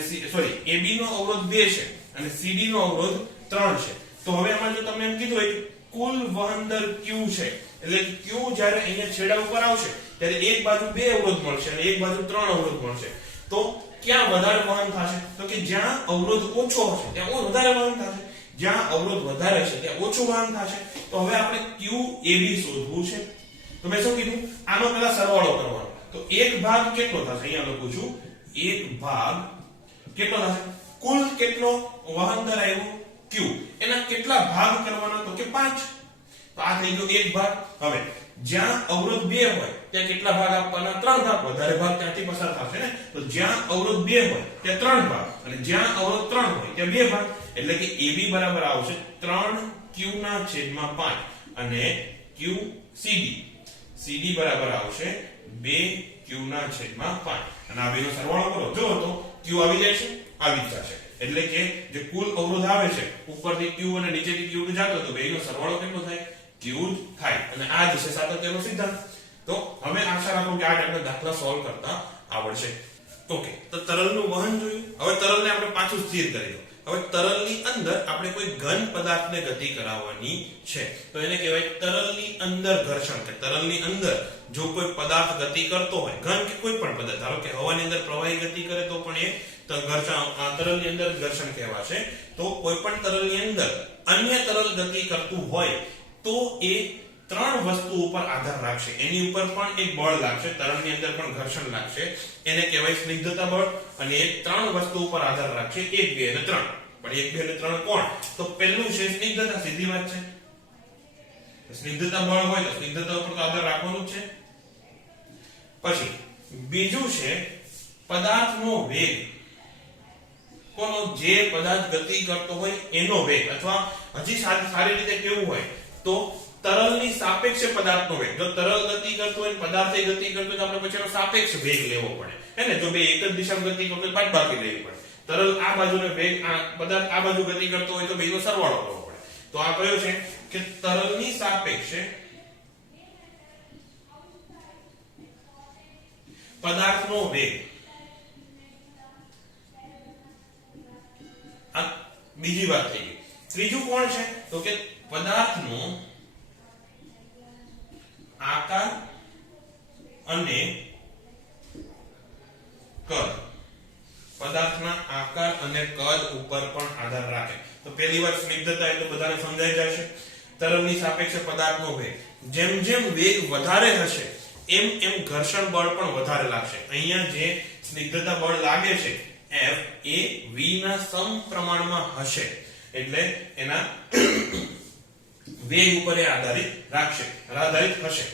AB નો અવરોધ 2 છે અને CD નો અવરોધ 3 છે. તો હવે આમાં જો તમને એમ કીધું હોય કે કુલ વહન દર Q છે એટલે કે q જ્યારે અહીંયા છેડા ઉપર આવશે ત્યારે એક બાજુ 2 અવરોધ મળશે અને એક બાજુ 3 અવરોધ મળશે. તો ક્યાં વધારે વહન થશે? તો કે જ્યાં અવરોધ ઓછો હશે ત્યાં વધારે વહન થશે, જ્યાં અવરોધ વધારે છે ત્યાં ઓછું વહન થશે. તો હવે આપણે QAB શોધવું છે. તો મેં શું કીધું, આનો પહેલા સરવાળો કરવાનો. તો એક ભાગ કેટલો થશે? અહીંયા લખું છું, એક ભાગ કેટલો થશે? કુલ કેટલો વહન દર આવ્યો Q, એના કેટલા ભાગ કરવાના? તો કે 5. તો આ થઈ ગયો એક ભાગ. હવે જ્યાં અવરોધ 2 હોય ત્યાં કેટલા ભાગ આપવાના? 3 ભાગ. વધારે ભાગ ત્યાંથી પસાર થશે ને. તો જ્યાં અવરોધ 2 હોય ત્યાં 3 ભાગ અને જ્યાં અવરોધ 3 હોય ત્યાં 2 ભાગ. એટલે કે AB બરાબર આવશે 3Q/5 અને CD બરાબર આવશે 2Q/5 અને આ બેનો સરવાળો કરો. જો તો Q આવી જાય છે, આવી જશે. એટલે કે જે કુલ અવરોધ આવે છે ઉપરથી Q અને નીચેથી Q જતો તો બેનો સરવાળો કેટલો થાય? Q થાય. અને આ જ છે સાતત્યનો સિદ્ધાંત. તો હવે આશા રાખો કે આ ટાઈપના દાખલા સોલ્વ કરતા આવડશે. ઓકે, તો તરલનું વહન જોયું. હવે તરલને આપણે પાછું સ્થિર કરી દો. હવે તરલની અંદર આપણે કોઈ ઘન પદાર્થને ગતિ કરાવવાની છે તો એને કહેવાય તરલની અંદર ઘર્ષણ. કે તરલની અંદર જો કોઈ પદાર્થ ગતિ કરતો હોય, ઘન કે કોઈ પણ પદાર્થ, ધારો કે હવાની અંદર પ્રવાહી ગતિ કરે તો પણ એ તરલની અંદર ઘર્ષણ કહેવાશે. તો કોઈ પણ તરલની અંદર અન્ય તરલ ગતિ કરતું હોય તો એ 3 વસ્તુ ઉપર આધાર રાખશે. એની ઉપર પણ એક બળ લાગશે, તરલની અંદર પણ ઘર્ષણ લાગશે. એને કહેવાય સ્નિગ્ધતા બળ. અને એ 3 વસ્તુ ઉપર આધાર રાખશે, 1, 2 અને 3. પણ 1, 2 અને 3 કોણ? તો પહેલું છે સ્નિગ્ધતા. સીધી વાત છે. સ્નિગ્ધતા બળ હોય તો સ્નિગ્ધતા ઉપર તો આધાર રાખવાનો જ છે. પછી બીજું છે પદાર્થનો વેગ. કોનો? જે પદાર્થ ગતિ કરતો હોય એનો વેગ. અથવા હજી સારી રીતે કેવું હોય તો તરલની સાપેક્ષે પદાર્થનો વેગ. જો તરલ ગતિ કરતો હોય પદાર્થ ગતિ કરતો હોય તો આપણે પછી એનો સાપેક્ષ વેગ લેવો પડે. હે ને? જો બે એક જ દિશામાં ગતિ કરતો હોય બાદબાકી લેવી પડે. તરલ આ બાજુનો વેગ, આ પદાર્થ આ બાજુ ગતિ કરતો હોય તો બેનો સરવાળો કરવો પડે. તો આ કયો છે કે તરલની સાપેક્ષે પદાર્થનો વેગ. આ બીજી વાત થઈ ગઈ. ત્રીજું કોણ છે? તો કે પદાર્થનો આકાર અને કદ. પદાર્થના આકાર અને કદ ઉપર પણ આધાર રાખે. તો પહેલી વાત સ્નિગ્ધતા એટલે બધાને સમજાઈ જશે. તરલની સાપેક્ષે પદાર્થનો વેગ. જેમ જેમ વેગ વધારે હશે એમ એમ ઘર્ષણ બળ પણ વધારે લાગશે. અહીંયા જે સ્નિગ્ધતા બળ લાગે છે F એ V ના સમપ્રમાણમાં હશે. એટલે એના વેગ ઉપર આધારિત હશે.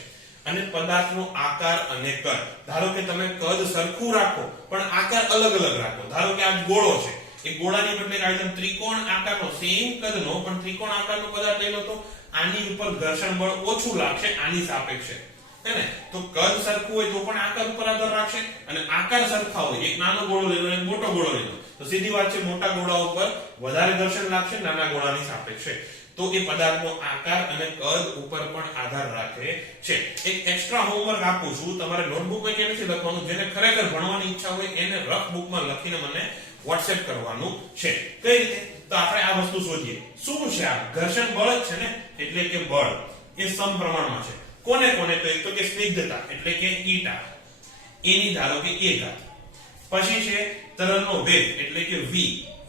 અને પદાર્થનો આકાર અને કદ. ધારો કે તમે કદ સરખું રાખો પણ આકાર અલગ અલગ રાખો. ધારો કે આ ગોળો છે, એ ગોળાની બદલે એકદમ ત્રિકોણ આકારનો સેમ કદનો પણ ત્રિકોણ આકારનો પદાર્થ લઈ લો તો આની ઉપર ઘર્ષણ બળ ઓછું લાગશે આની સાપેક્ષે. હે ને? તો કદ સરખું હોય તો પણ આકાર ઉપર આધાર રાખશે અને આકાર સરખા હોય, એક નાનો ગોળો લીધો એક મોટો ગોળો લીધો તો સીધી વાત છે મોટા ગોળા ઉપર વધારે ઘર્ષણ લાગશે નાના ગોળાની સાપેક્ષે. તો એ પદાર્થનો આકાર અને કદ ઉપર પણ આધાર રાખે છે. એક એક્સ્ટ્રા હોમવર્ક આપું છું, તમારે નોટબુકમાં ક્યાં નથી લખવાનું. જેને ખરેખર ભણવાની ઈચ્છા હોય એને રફ બુકમાં લખીને મને WhatsApp કરવાનું છે. કઈ રીતે? તો આપણે આ વસ્તુ શોધીએ. શું છે આ? ઘર્ષણ બળ જ છે ને. એટલે કે બળ એ સમપ્રમાણમાં છે. કોને કોને? તો એક તો કે સ્નિગ્ધતા એટલે કે ઈટા, એની ધારો કે a ઘાત. પછી છે તરલનો વેગ એટલે કે v,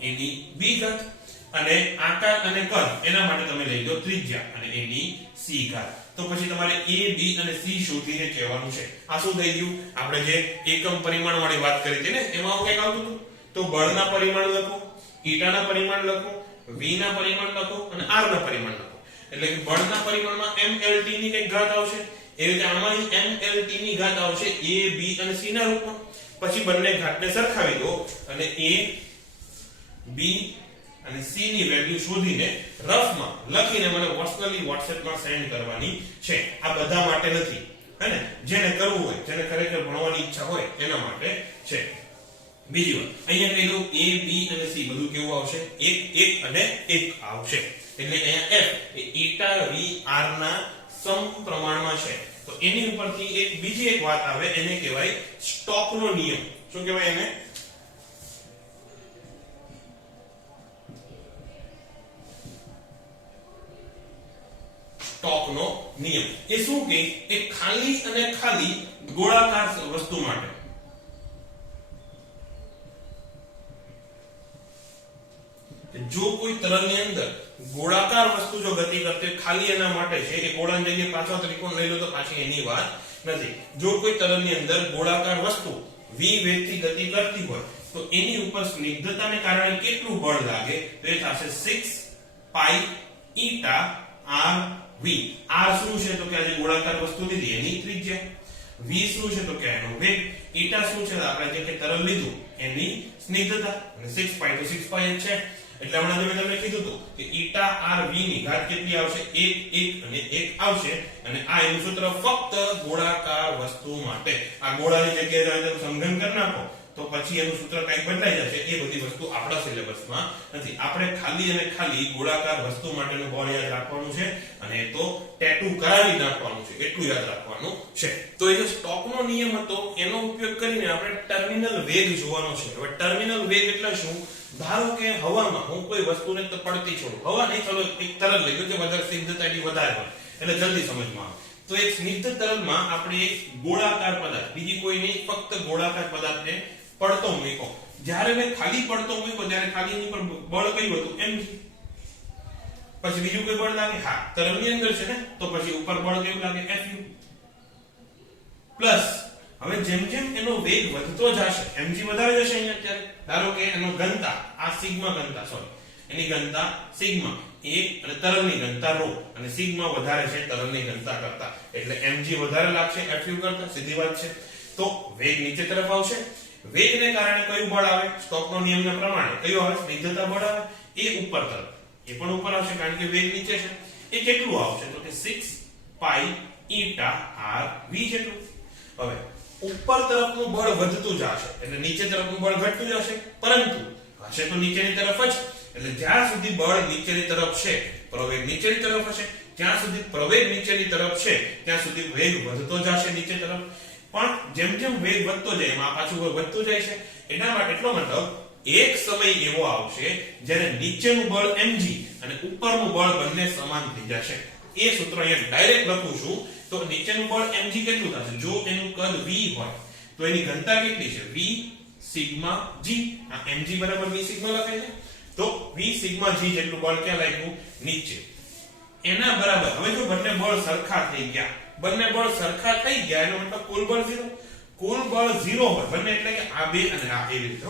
એની b ઘાત. અને આકાર અને કદ એના માટે તમે લઈ લો ત્રિજ્યા અને એની c ઘાત. તો પછી તમારે a, b અને c શોધીને કહેવાનું છે. આ શું થઈ ગયું? આપણે જે એકમ પરિમાણ વાળી વાત કરી હતી ને એમાં આવું કંઈક આવતું હતું. તો બળના પરિમાણ લખો, ઈટાના પરિમાણ લખો, v ના પરિમાણ લખો અને r ના પરિમાણ લખો. એટલે કે બળના પરિમાણમાં mLT ની કઈ ઘાત આવશે. એ રીતે આમાં mLT ની ઘાત આવશે a, b અને c ના રૂપમાં. પછી બંને ઘાતને સરખાવી દો અને a, b અને c ની વેલ્યુ શોધીને રફમાં લખીને મને પર્સનલી WhatsAppમાં સેન્ડ કરવાની છે. આ બધા માટે નથી, હે ને? જેને કરવું હોય, જેને ખરેખર ભણવાની ઈચ્છા હોય એના માટે છે. બીજી વાત અહીંયા કહી દઉં a, b અને c બધું કેવું આવશે? 1, 1 અને 1 આવશે. એટલે અહીંયા F એ ઈટા v r ના સમપ્રમાણમાં છે. તો એની ઉપરથી એક બીજી એક વાત આવે, એને કહેવાય સ્ટોકનો નિયમ. શું કહેવાય એને? સ્ટોકનો નિયમ. એ શું કે એક ખાલી અને ખાલી ગોળાકાર વસ્તુ માટે જો કોઈ તરલની અંદર ગોળાકાર વસ્તુ જો ગતિ કરતી ખાલી એના માટે છે કે ગોળાની જગ્યાએ પાછો ત્રિકોણ લઈ લો તો પાછી એની વાત નથી. જો કોઈ તરલની અંદર ગોળાકાર વસ્તુ v વેગથી ગતિ કરતી હોય તો એની ઉપર સ્નિગ્ધતાને કારણે કેટલું બળ લાગે તો એ થશે 6 પાઈ ઈટા r v. r શું છે તો કે આ જે ગોળાકાર વસ્તુ લીધી એની ત્રિજ્યા, v શું છે તો કે એનો વેગ, ઈટા શું છે આપણે જે કે તરલ લીધું એની સ્નિગ્ધતા, અને 6 પાઈ તો 6 પાઈ જ છે. એટલે હમણાં મેં તમને કીધું હતું કે ઈટા r v ની ઘાત કેટલી આવશે 1 1 અને 1 આવશે, અને આ એનું સૂત્ર ફક્ત ગોળાકાર વસ્તુ માટે. આ ગોળાની જગ્યાએ તમે સમઘન કરી નાખો તો પછી એનું સૂત્ર કંઈક બદલાઈ જશે. એ બધી વસ્તુ આપણા સિલેબસમાં નથી. આપણે ખાલી અને ખાલી ગોળાકાર વસ્તુ માટેનું બળ યાદ રાખવાનું છે, અને તો ટેટુ કરાવી નાખવાનું છે એટલું યાદ રાખવાનું છે. તો એ જે સ્ટોકનો નિયમ હતો એનો ઉપયોગ કરીને આપણે ટર્મિનલ વેગ જોવાનો છે. હવે ટર્મિનલ વેગ એટલે શું? ધારો કે હવામાં હું કોઈ વસ્તુને પડતી છોડું, હવા નહીં, ચલો એક તરલ લઈ લો જે વધારે સ્નિગ્ધતા એની વધારે હોય એટલે જલ્દી સમજમાં આવે. તો એક સ્નિગ્ધ તરલમાં આપણે એક ગોળાકાર પદાર્થ, બીજી કોઈ નહીં, ફક્ત ગોળાકાર પદાર્થને પડતો મૂક્યો. જ્યારે મેં ખાલી પડતો મૂક્યો ત્યારે ખાલીની પર બળ કયું હતું? mg. પછી બીજું કોઈ બળ લાગે? હા, તરલની અંદર છે ને, તો પછી ઉપર બળ કેવું લાગે? fu. પ્લસ હવે જેમ જેમ એનો વેગ વધતો જશે, mg વધારે જશે અહીંયા. અત્યારે ધારો કે એનો ઘનતા, આ સિગ્મા ઘનતા, સોરી એની ઘનતા સિગ્મા 1 અને તરલની ઘનતા ρ, અને સિગ્મા વધારે છે તરલની ઘનતા કરતા, એટલે mg વધારે લાગશે fu કરતા, સીધી વાત છે. તો વેગ નીચે તરફ આવશે. વેગને કારણે કયું બળ આવે? સ્ટોકનો નિયમના પ્રમાણે કયું આવે? સ્નિગ્ધતા બળ આવે. એ ઉપર તરફ, એ પણ ઉપર આવશે કારણ કે વેગ નીચે છે. એ કેટલું આવશે તો કે 6 પાઈ ઈટા r v જેટલું. હવે ઉપર તરફનું બળ વધતું જશે એટલે નીચે તરફનું બળ ઘટતું જશે, પરંતુ હશે તો નીચેની તરફ જ. એટલે જ્યાં સુધી બળ નીચેની તરફ છે, પ્રવેગ નીચેની તરફ હશે. જ્યાં સુધી પ્રવેગ નીચેની તરફ છે ત્યાં સુધી વેગ વધતો જશે નીચે તરફ. પણ જેમ જેમ વેગ વધતો જાય એમાં પાછું વધતું જાય છે. એટલો મતલબ એક સમય એવો આવશે જ્યારે નીચેનું બળ mg અને ઉપરનું બળ બંને સમાન થઈ જશે. એ સૂત્ર અહીંયા ડાયરેક્ટ લખું છું તો નીચેનું બળ mg કેટલું થશે? જો એનું કદ v હોય તો એની ઘનતા કેટલી છે? v sigma g. આ mg બરાબર v સિગ્મા લખાય છે, તો v સિગ્મા g જેટલું બળ ક્યાં લાગ્યું? નીચે. એના બરાબર હવે જો બંને બળ સરખા થઈ ગયા, બંને બળ સરખા થઈ ગયા એનો મતલબ કુલ બળ 0. કુલ બળ 0 હોય બંને, એટલે કે આ બે અને આ એવી રીતે.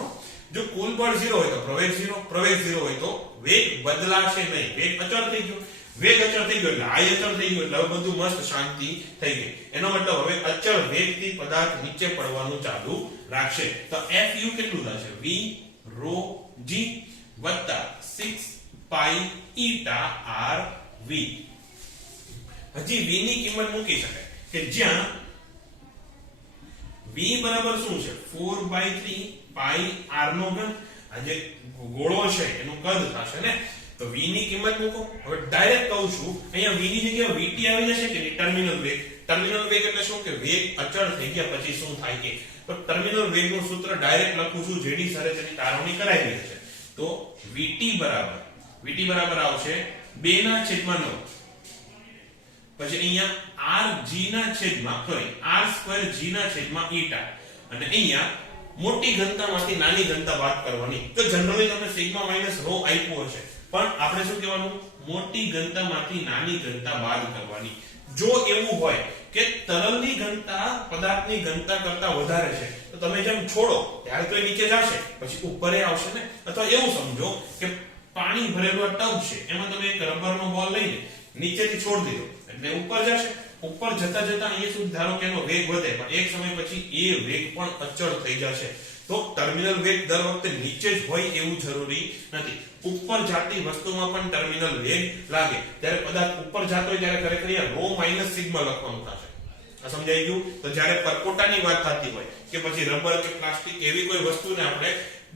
જો કુલ બળ 0 હોય તો પ્રવેગ 0, પ્રવેગ 0 હોય તો વેગ બદલાશે નહીં, વેગ અચળ થઈ ગયો. વેગ અચળ થઈ ગયો એટલે આ અચળ થઈ ગયો, એટલે હવે બધું મસ્ત શાંતિ થઈ ગઈ. એનો મતલબ હવે અચળ વેગથી પદાર્થ નીચે પડવાનું ચાલુ રાખશે. તો fu કેટલું થશે? v ρ g વત્તા 6 પાઈ ઈટા r v. હજી v ની કિંમત મૂકી શકાય કે જ્યાં v બરાબર શું છે? 4/3 પાઈ r નો ઘન. આ જે ગોળો છે એનું કદ થશે ને, તો v ની કિંમત મૂકો. હવે ડાયરેક્ટ કહું છું અહીંયા v ની જગ્યાએ vt આવી જશે કે ટર્મિનલ વેગ. ટર્મિનલ વેગ એટલે શું કે વેગ અચળ થઈ ગયા પછી શું થાય કે, તો ટર્મિનલ વેગનું સૂત્ર ડાયરેક્ટ લખું છું, જેડી સરે તેની તારવણી કરાવી છે. તો vt બરાબર આવશે 2/9, પછી અહીંયા rg ના છેદમાં સોરી r2g ના છેદમાં ઈટા, અને અહીંયા મોટી ઘનતામાંથી નાની ઘનતા બાદ કરવાની. તો જનરલી તમને સિગ્મા માઈનસ ρ આપ્યું હશે, પણ આપણે શું કહેવાનું? મોટી ઘનતામાંથી નાની ઘનતા બાદ કરવાની. જો એવું હોય કે તરલની ઘનતા પદાર્થની ઘનતા કરતા વધારે છે તો તમે જેમ છોડો ત્યારે તો એ નીચે જશે પછી ઉપરે આવશે ને. અથવા એવું સમજો કે પાણી ભરેલું ટબ છે, એમાં તમે એક રબરનો બોલ લઈને નીચેથી છોડી દીધો એટલે ઉપર જશે. ઉપર જતા જતા અહીંયા સુધી ધારો કે એનો વેગ વધે, પણ એક સમય પછી એ વેગ પણ અચળ થઈ જશે. તો ટર્મિનલ વેગ દર વખતે નીચે જ હોય એવું જરૂરી નથી. ઉપર જાતી વસ્તુમાં પણ ટર્મિનલ વેગ લાગે. ત્યારે પદાર્થ ઉપર જતો હોય ત્યારે ખરેખર અહીંયા ρ માઈનસ સિગ્મા લખવાનું થશે. આ સમજાઈ ગયું? તો જ્યારે પરપોટાની વાત થતી હોય કે પછી રબર કે પ્લાસ્ટિક એવી કોઈ વસ્તુને આપણે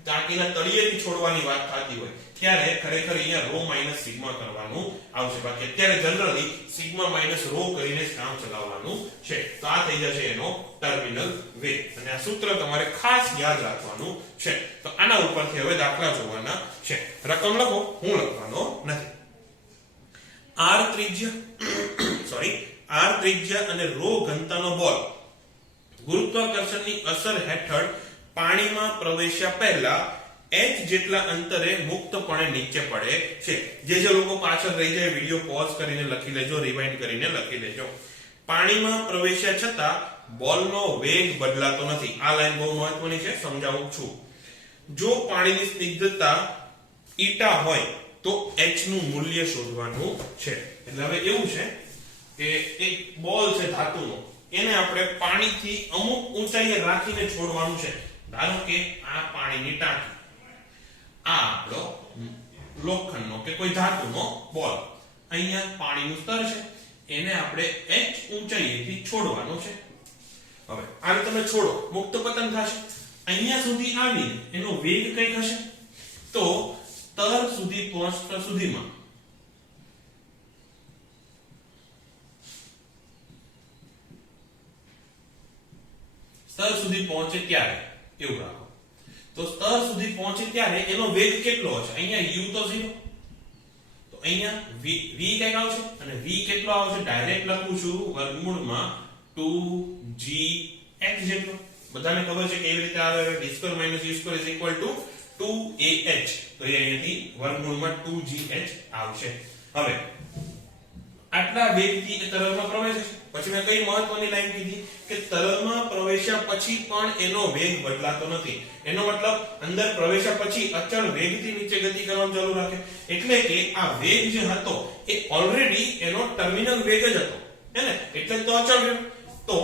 ટાંકીના તળિયેથી છોડવાની વાત થતી હોય ત્યારે ખરેખર અહીંયા ρ માઈનસ સિગ્મા કરવાનું આવશે. બાકી અત્યારે જનરલી સિગ્મા માઈનસ ρ કરીને જ કામ ચલાવવાનું છે. તો આ થઈ જશે એનો ટર્મિનલ વેગ, અને આ સૂત્ર તમારે ખાસ યાદ રાખવાનું છે. તો આના ઉપરથી હવે દાખલા જોવાના છે. રકમ લખો, હું લખવાનો નથી. r ત્રિજ્યા r ત્રિજ્યા અને ρ ઘનતાનો બોલ ગુરુત્વાકર્ષણની અસર હેઠળ પાણીમાં પ્રવેશ્યા પહેલા h જેટલા અંતરે મુક્તપણે નીચે પડે છે. જે લોકો પાછળ રહી જાય વિડિયો પોઝ કરીને લખી લેજો, રિવાઇન્ડ કરીને લખી લેજો. પાણીમાં પ્રવેશ્યા છતાં બોલનો વેગ બદલાતો નથી. આ લાઈન બહુ મહત્વની છે, સમજાવું છું. જો પાણીની સ્નિગ્ધતા ઈટા હોય તો h નું મૂલ્ય શોધવાનું છે. એટલે હવે એવું છે કે એક બોલ છે ધાતુનો, એને આપણે પાણીથી અમુક ઊંચાઈએ રાખીને છોડવાનું છે. ધારો કે આ પાણીની ટાંકી, આ આપણો લોખંડનો કે કોઈ ધાતુનો બોલ, અહીંયા પાણીનું સ્તર છે, એને આપણે h ઊંચાઈએથી છોડવાનો છે. હવે આને તમે છોડો, મુક્ત પતન થશે. અહીંયા સુધી આવીને એનો વેગ કઈ હશે તો સ્તર સુધી પહોંચતા સુધીમાં સ્તર સુધી પહોંચે ત્યારે એવું રાખો. તો સ્તર સુધી પહોંચે ત્યારે એનો વેગ કેટલો હશે? અહીંયા u તો 0, તો અહીંયા v કઈક આવશે અને v કેટલો આવશે? ડાયરેક્ટ લખું છું વર્ગમૂળમાં 2gh જેટલો. બધાને ખબર છે કેવી રીતે આવે? d2 - u2 = 2ah. તો એ અહીંયાથી વર્ગમૂળમાં 2gh આવશે. હવે આટલા વેગથી એ તરલમાં પ્રવેશે છે. પછી મેં કઈ મહત્વની લાઈન કીધી કે તરલમાં પ્રવેશ્યા પછી પણ એનો વેગ બદલાતો નથી. એનો મતલબ અંદર પ્રવેશ્યા પછી અચળ વેગથી નીચે ગતિ કરવાનું ચાલુ રાખે. એટલે કે આ વેગ જે હતો એ ઓલરેડી એનો ટર્મિનલ વેગ જ હતો, હે ને? એટલે તો અચળ રહ્યો. તો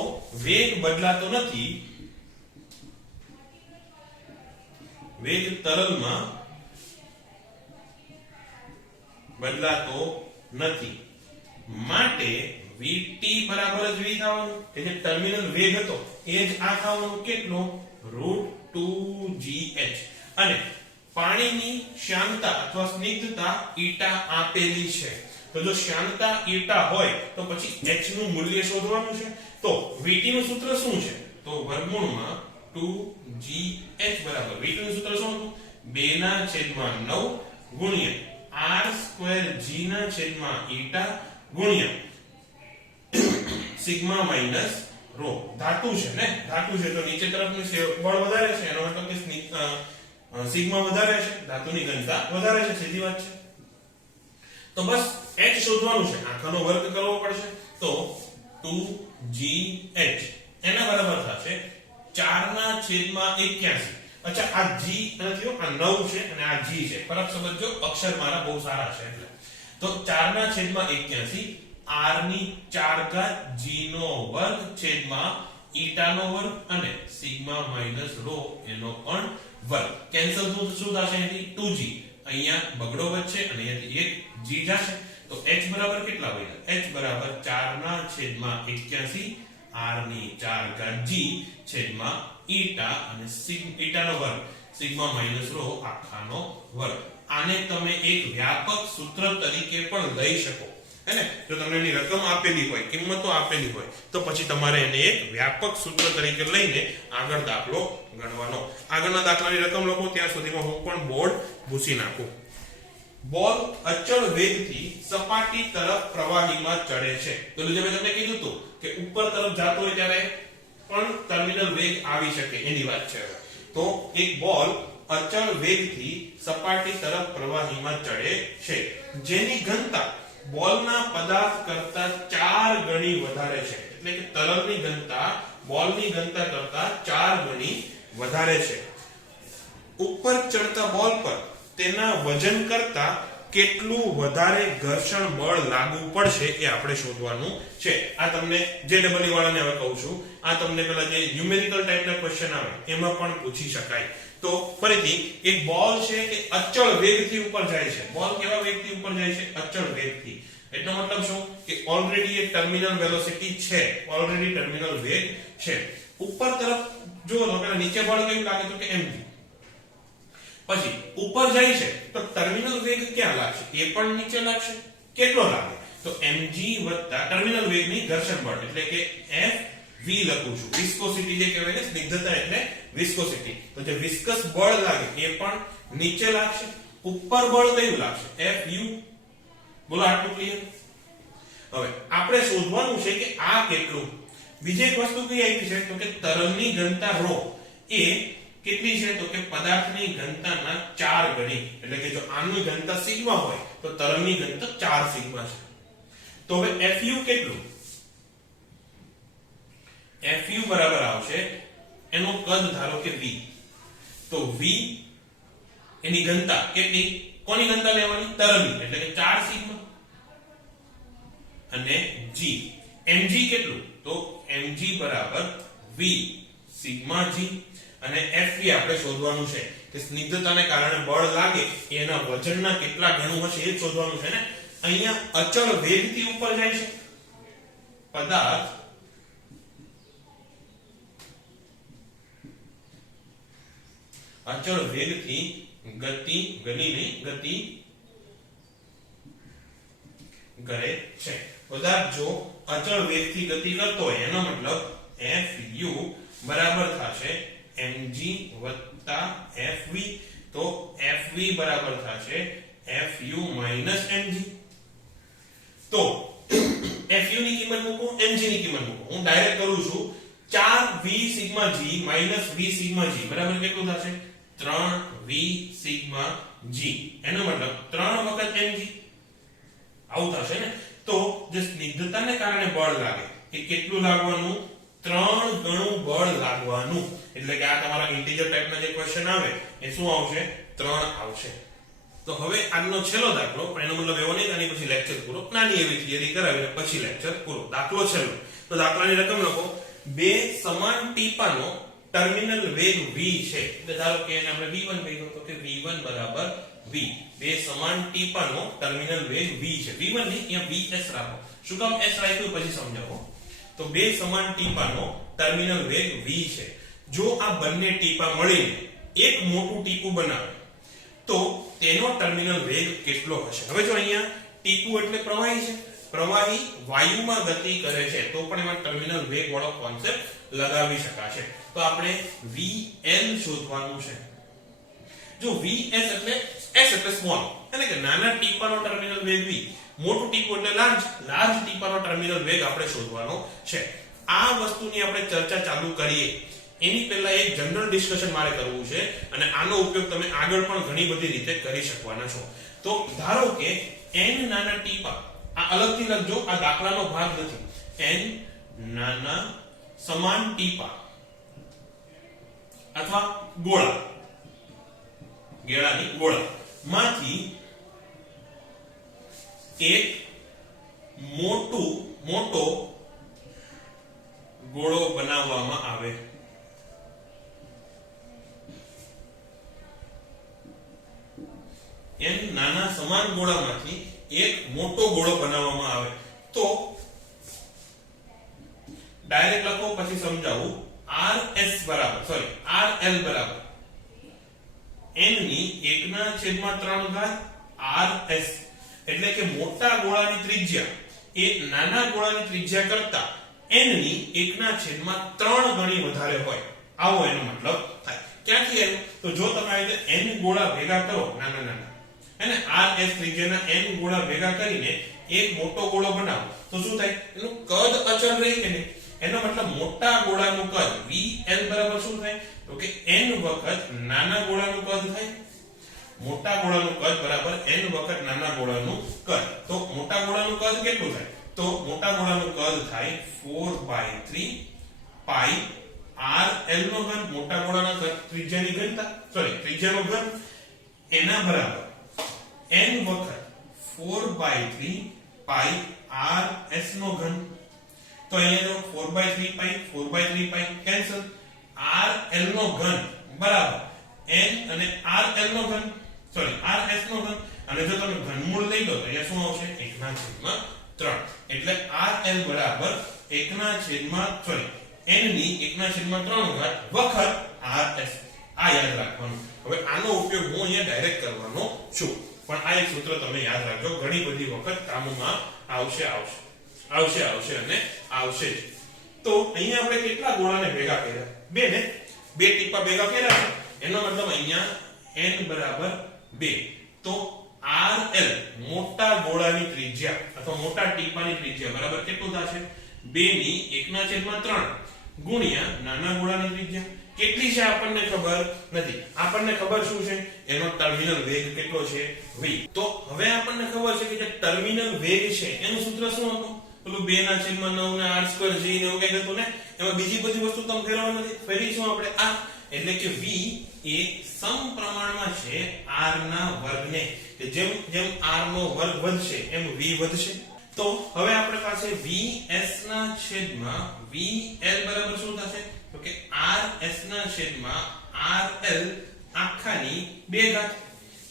વેગ બદલાતો નથી. વેગ તરલમાં બદલાતો નથી, માટે vt બરાબર જ v થવાનું. કે જે ટર્મિનલ વેગ હતો એ જ આ થવાનું. કેટલો? √2gh. અને પાણીની શ્યાનતા અથવા સ્નિગ્ધતા ઈટા આપેલી છે. તો જો શ્યાનતા ઈટા હોય તો પછી h નું મૂલ્ય શોધવાનું છે. તો vt નું સૂત્ર શું છે? તો વર્ગમૂળમાં 2gh બરાબર vt નું સૂત્ર શું હતું? 2/9 ગુણ્યા r2g ના છેદમાં ઈટા ગુણ્યા સિગ્મા માઈનસ રો. ધાતુ છે ને, ધાતુ છે તો નીચે તરફનું બળ વધારે છે, એનો મતલબ કે સિગ્મા વધારે છે, ધાતુની ઘનતા વધારે છે. સીધી વાત છે. તો બસ h શોધવાનું છે, આખાનો વર્ગ કરવો પડશે. તો 2gh એના બરાબર થશે 4/81. અચ્છા, આ g નથી, આ 9 છે અને આ g છે. ફરક સમજો, અક્ષર મારા બહુ સારા છે એટલે. તો 4/81 r ની 4 ઘાત g નો વર્ગ છેદમાં ઈટા નો વર્ગ અને સિગ્મા માઈનસ રો એનો પણ વર્ગ. કેન્સલ શું થશે? અહીંથી 2g, અહીંયા બગડો વચ્ચે અને અહીંયાથી એક g જશે. તો h બરાબર કેટલા બન્યા? h બરાબર 4/81 r ની 4 ઘાત g છેદમાં ઈટા અને ઈટા નો વર્ગ સિગ્મા માઈનસ રો આખાનો વર્ગ. આને તમે એક વ્યાપક સૂત્ર તરીકે પણ લઈ શકો, હે ને? જો તમને એની રકમ આપેલી હોય, કિંમતો આપેલી હોય, તો પછી તમારે એને એક વ્યાપક સૂત્ર તરીકે લઈને આગળ દાખલો ગણવાનો. આગળના દાખલાની રકમ લખો ત્યાં સુધીમાં હું પણ બોર્ડ ભૂસી નાખું. બોલ અચળ વેગથી સપાટી તરફ પ્રવાહીમાં ચડે છે. તો જે મેં તમને કીધું હતું કે ઉપર તરફ જતો હોય ત્યારે પણ ટર્મિનલ વેગ આવી શકે, એની વાત છે. તો એક બોલ અચળ વેગથી સપાટી તરફ પ્રવાહીમાં ચડે છે, જેની ઘનતા બોલના પદાર્થ કરતા 4 ગણી વધારે છે. એટલે કે તરલની ઘનતા બોલની ઘનતા કરતા 4 ગણી વધારે છે. ઉપર ચડતા બોલ પર તેના વજન કરતા કેટલું વધારે ઘર્ષણ બળ લાગુ પડશે એ આપણે શોધવાનું છે. આ તમને જે ડબલઈ વાળાને હવે કહું છું, આ તમને પેલા જે ન્યુમેરિકલ ટાઈપના ક્વેશ્ચન આવે એમાં પણ પૂછી શકાય. તો ફરીથી એક બોલ છે કે અચળ વેગથી ઉપર જાય છે. બોલ કેવા વેગથી ઉપર જાય છે? અચળ વેગથી. એટલો મતલબ શું કે ઓલરેડી એક ટર્મિનલ વેલોસિટી છે, ઓલરેડી ટર્મિનલ વેગ છે. ઉપર તરફ જો તો પેલા નીચે બળ કેવું લાગે તો કે mg. પછી ઉપર જાય છે તો ટર્મિનલ વેગ ક્યાં લાગશે? એ પણ નીચે લાગશે. કેટલો લાગે? તો mg વત્તા ટર્મિનલ વેગની ઘર્ષણ બળ એટલે કે fv લખું છું. વિસ્કોસિટી જે કહેવાય ને, સ્નિગ્ધતા એટલે વિસ્કોસિટી. તો જે વિસ્કસ બળ લાગે એ પણ નીચે લાગશે. ઉપર બળ કયું લાગશે? fu. બોલો આટલું ક્લિયર? હવે આપણે શોધવાનું છે કે આ કેટલું. બીજી એક વસ્તુ કઈ આપી છે તો કે તરલની ઘનતા ρ એ કેટલી છે તો કે પદાર્થની ઘનતાના 4 ગણી. એટલે કે જો આની ઘનતા સિગ્મા હોય તો તરલની ઘનતા 4 સિગ્મા છે. તો હવે Fu કેટલું? Fu બરાબર આવશે એનો કદ ધારો કે V. તો V એની ઘનતા કેટલી? કોની ઘનતા લેવાની? તરલની, એટલે કે 4 સિગ્મા. અને G mg કેટલું? તો mg બરાબર V સિગ્મા G. અને Fe આપણે શોધવાનું છે કે સ્નિગ્ધતાને કારણે બળ લાગે એના વજનના કેટલા ગણું હશે એ શોધવાનું છે ને. અહીંયા અચળ વેગથી ઉપર જાય છે પદાર્થ, અચળ વેગથી ગતિ કરે છે. પદાર્થ જો અચળ વેગથી ગતિ કરતો હોય એનો મતલબ Fu બરાબર થશે mg Fv. તો Fv બરાબર થશે Fu mg. તો Fu ની કિંમત મૂકો, mg ની કિંમત મૂકો. હું ડાયરેક્ટ કરું છું 4v sigma g v sigma g બરાબર કેટલું થશે? 3v sigma g. એનો મતલબ 3 વખત mg આવું થશે ને. તો જે સ્નિગ્ધતાને કારણે બળ લાગે એ કેટલું લાગવાનું? 3 ગણું બળ લાગવાનું. એટલે કે આ તમારા ઇન્ટિજર ટાઈપના જે ક્વેશ્ચન આવે એ શું આવશે? 3 આવશે. તો હવે આજનો છેલ્લો દાખલો, પણ એનો મતલબ એવો નહીં આની પછી લેક્ચર પૂરો. નાની એવી થિયરી કરાવીને પછી લેક્ચર પૂરો. દાખલો છેલ્લો. તો દાખલાની રકમ લખો. બે સમાન ટીપાનો ટર્મિનલ વેગ v છે. એટલે ધારો કે એને આપણે v1 કહીએ તો કે v1 બરાબર v. બે સમાન ટીપાનો ટર્મિનલ વેગ v છે. v1 ની અહીંયા vs રાખો. શું કામ s રાખ્યું પછી સમજાવો. તો બે સમાન ટીપાનો ટર્મિનલ વેગ v છે. જો આ બંને ટીપા મળીને એક મોટું ટીપું બનાવે તો તેનો ટર્મિનલ વેગ કેટલો હશે? હવે જો અહીંયા ટીપું એટલે પ્રવાહી છે. પ્રવાહી વાયુમાં ગતિ કરે છે તો પણ એમાં ટર્મિનલ વેગ વાળો કોન્સેપ્ટ લગાવી શકાશે. તો આપણે vl શોધવાનું છે. જો vs એટલે s એટલે સ્મોલ, એટલે કે નાના ટીપાનો ટર્મિનલ વેગ v, મોટું ટીપું એટલે લાર્જ ટીપાનો ટર્મિનલ વેગ આપણે શોધવાનો છે. આ વસ્તુની આપણે ચર્ચા ચાલુ કરીએ એની પહેલા એક જનરલ ડિસ્કશન મારે કરવું છે અને આનો ઉપયોગ તમે આગળ પણ ઘણી બધી રીતે કરી શકવાના છો. તો ધારો કે n નાના ટીપા, આ અલગથી લખજો, આ દાખલાનો ભાગ નથી. n નાના સમાન ટીપા અથવા ગેળાની ગોળા માંથી એક મોટો ગોળો બનાવવામાં આવે. એમ નાના સમાન ગોળામાંથી એક મોટો ગોળો બનાવવામાં આવે તો ડાયરેક્ટ લખો પછી સમજાવું. RL બરાબર n ની 1/3 RS. એટલે કે મોટા ગોળાની ત્રિજ્યા એ નાના ગોળાની ત્રિજ્યા કરતા n ની 1/3 ગણી વધારે હોય, આવો એનો મતલબ થાય. ક્યાંથી આવ્યું? તો જો તમે આ રીતે n ગોળા ભેગા કરો નાના અને RS ત્રિજ્યાના n ગોળા ભેગા કરીને એક મોટો ગોળો બનાવો તો શું થાય? એનું કદ અચળ રહે કે નહીં? એનો મતલબ મોટા ગોળાનું કદ VL બરાબર શું થાય? તો કે n વખત નાના ગોળાનું કદ થાય. મોટા ગોળાનું કદ બરાબર n વખત નાના ગોળાનું કદ. તો મોટા ગોળાનું કદ કેટલું થાય? તો મોટા ગોળાનું કદ થાય 4/3 પાઈ RL નો ઘન. મોટા ગોળાના કદ ત્રિજ્યાની ઘનતા, ત્રિજ્યાનો ઘન એના બરાબર n વખત 4/3 પાઈ RS નો ઘન. તો અહીંયા જો 4/3 પાઈ કેન્સલ. RL નો ઘન બરાબર n અને RL નો ઘન, RS નો ઘન. અને જો તમે ઘનમૂળ લઈ લો તો અહીંયા શું આવશે? 1/3. એટલે RL બરાબર n ની 1/3 વખત RS. આ યાદ રાખવાનું. હવે આનો ઉપયોગ હું અહીંયા ડાયરેક્ટ કરવાનો છું, પણ આ એક સૂત્ર તમે યાદ રાખજો, ઘણી બધી વખત કામમાં આવશે અને આવશે જ. તો અહીંયા આપણે કેટલા ગોળાને ભેગા કર્યા? બે ટીપા ભેગા કર્યા. એનો મતલબ અહીંયા n બરાબર 2. તો RL મોટા ગોળાની ત્રિજ્યા અથવા મોટા ટીપાની ત્રિજ્યા બરાબર કેટલું થશે 2/1/3 ગુણ્યા નાના ગોળાની ત્રિજ્યા કેટલી છે આપણને ખબર નથી. આપણને ખબર શું છે એનો ટર્મિનલ વેગ કેટલો છે v. તો હવે આપણને ખબર છે કે જે ટર્મિનલ વેગ છે એનું સૂત્ર શું હતું પેલું 2/9 ને r2g ને એવું કઈ હતું ને એમાં બીજી બધી વસ્તુ તમે ફેરવવા નથી ફેરીશું આપણે આ એટલે કે v એ સમપ્રમાણમાં છે r ના વર્ગને કે જેમ જેમ r નો વર્ગ વધશે એમ v વધશે. તો હવે આપણી પાસે vs ના છેદમાં vl બરાબર શું થશે તો કે rs ના છેદમાં rl આખાની 2 ઘાત.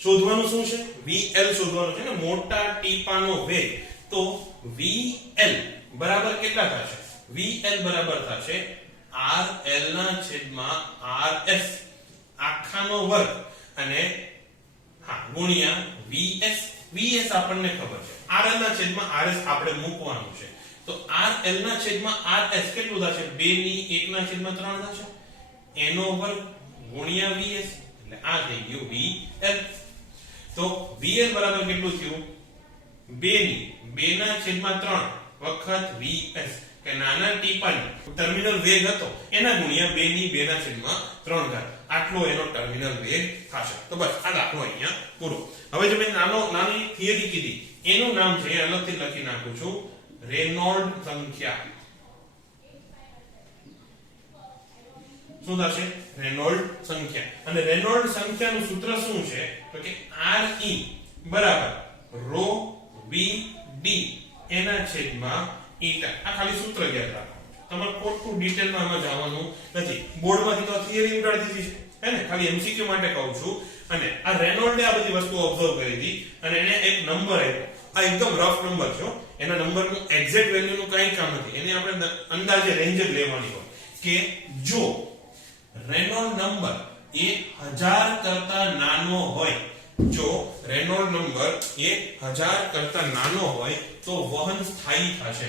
શોધવાનું શું છે vl શોધવાનું છે ને મોટા ટીપાનો વેગ. તો vl બરાબર કેટલા થશે vl બરાબર થશે rl ના છેદમાં rs આખાનો વર્ગ અને હા ગુણ્યા vs. vs આપણને ખબર છે rl ના છેદમાં rs આપણે મૂકવાનું છે. તો rl ના છેદમાં rs કેટલું થશે 2/1/3 થશે એનો વર્ગ ગુણ્યા vs એટલે આ થઈ ગયું vl. તો vl બરાબર કેટલું થયું 2/2/3 વખત vs કે નાના ટીપાનો ટર્મિનલ વેગ હતો એના ગુણ્યા 2/2/3 ઘાત આટલો એનો ટર્મિનલ વેગ થશે. તો બસ આ દાખલો અહીંયા પૂરો. હવે જો મેં નાની થિયરી કીધી એનું નામ છે અલગથી લખી નાખું છું રેનોલ્ડ સંખ્યા. શું થશે રેનોલ્ડ સંખ્યા. અને રેનોલ્ડ સંખ્યાનું સૂત્ર શું છે તો કે re બરાબર rho v d એના છેદમાં eta. આ ખાલી સૂત્ર યાદ રાખો તમારે ખોટું ડિટેલમાં આમાં જવાનું નથી. બોર્ડમાંથી તો થિયરી ઉડાડી દીધી છે હે ને ખાલી MCQ માટે કહું છું. અને આ રેનોલ્ડે આ બધી વસ્તુ ઓબ્ઝર્વ કરી હતી અને એને એક નંબર આપ્યો. આ એકદમ રફ નંબર છે એના નંબરનું એક્ઝેક્ટ વેલ્યુનું કંઈ કામ નથી. એને આપણે અંદાજે રેન્જ જ લેવાની હોય કે જો રેનોલ્ડ નંબર એ 1000 કરતા નાનો હોય જો રેનોલ્ડ નંબર એ 1000 કરતા નાનો હોય તો વહન સ્થાયી થશે.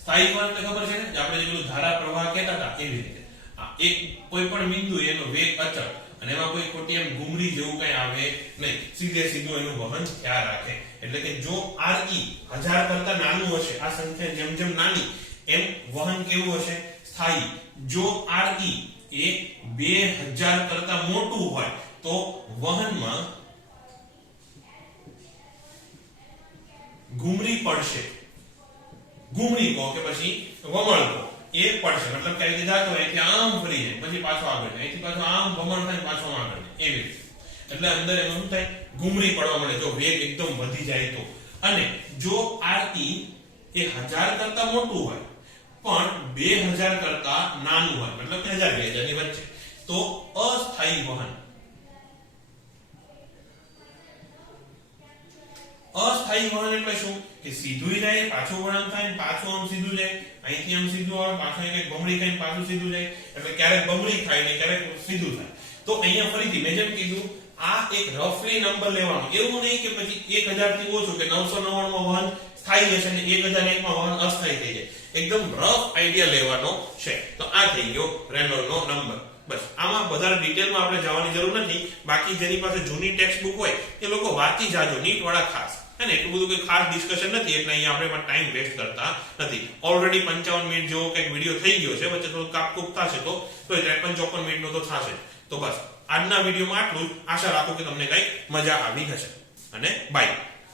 સ્થાયી વહન એટલે ખબર છે ને કે આપણે જે પેલું ધારા પ્રવાહ કહેતા હતા એવી રીતે આ એક કોઈ પણ બિંદુ એનો વેગ અચળ અને એમાં કોઈ ખોટી એમ ઘૂમરી જેવું કઈ આવે નહીં સીધે સીધું એનું વહન થયા રાખે. એટલે કે જો re 1000 કરતા નાનું હશે આ સંખ્યા જેમ જેમ નાની એમ વહન કેવું હશે સ્થાયી. જો re એ 2000 કરતા મોટું હોય તો વહનમાં ઘૂમરી પડશે. ઘૂમરી કહો કે પછી વમળ કહો એ પડશે. મતલબ કે લીધા તો અહીંથી આમ ફરી જાય પછી પાછો આગળ જાય અહીંથી પાછો આમ વમળ થાય પાછો આગળ જાય એવી રીતે. એટલે અંદર એમાં શું થાય ઘૂમરી પડવા મળે જો વેગ એકદમ વધી જાય તો. અને જો re એ 1000 કરતા મોટું હોય પણ 2000 કરતા નાનું હોય મતલબ કે 1000 2000 ની વચ્ચે તો અસ્થાયી વહન. અસ્થાયી વહન એટલે શું કે સીધું જાય પાછું વળાંક થાય પાછું આમ સીધું જાય અહીંથી આમ સીધું આવે પાછું એક બમણી ખાઈને પાછું સીધું જાય એટલે ક્યારેક બમણી ખાય ને ક્યારેક સીધું થાય. તો અહીંયા ફરીથી મેં જેમ કીધું આ એક રફલી નંબર લેવાનો એવું નહીં કે પછી 1000 થી ઓછું કે 999 માં વહન સ્થાયી હશે ને 1001 માં વહન અસ્થાયી થઈ જાય. એકદમ રફ આઈડિયા લેવાનો છે. તો આ થઈ ગયો રેનોલ્ડનો નંબર. બસ આમાં વધારે ડિટેલમાં આપણે જવાની જરૂર નથી. બાકી જેની પાસે જૂની ટેક્સ્ટ બુક હોય એ લોકો વાંચી જાજો નીટ વાળા ખાસ અને એટલું બધું કોઈ ખાસ ડિસ્કશન નથી એટલે અહીંયા આપણે એમાં ટાઈમ વેસ્ટ કરતા નથી. ઓલરેડી 55 મિનિટ જેવો કંઈક વિડીયો થઈ ગયો છે વચ્ચે થોડું કાપકૂપ થશે તો 53-54 મિનિટનો તો થશે. તો બસ આજના વિડીયોમાં આટલું જ. આશા રાખું કે તમને કંઈક મજા આવી હશે અને બાય.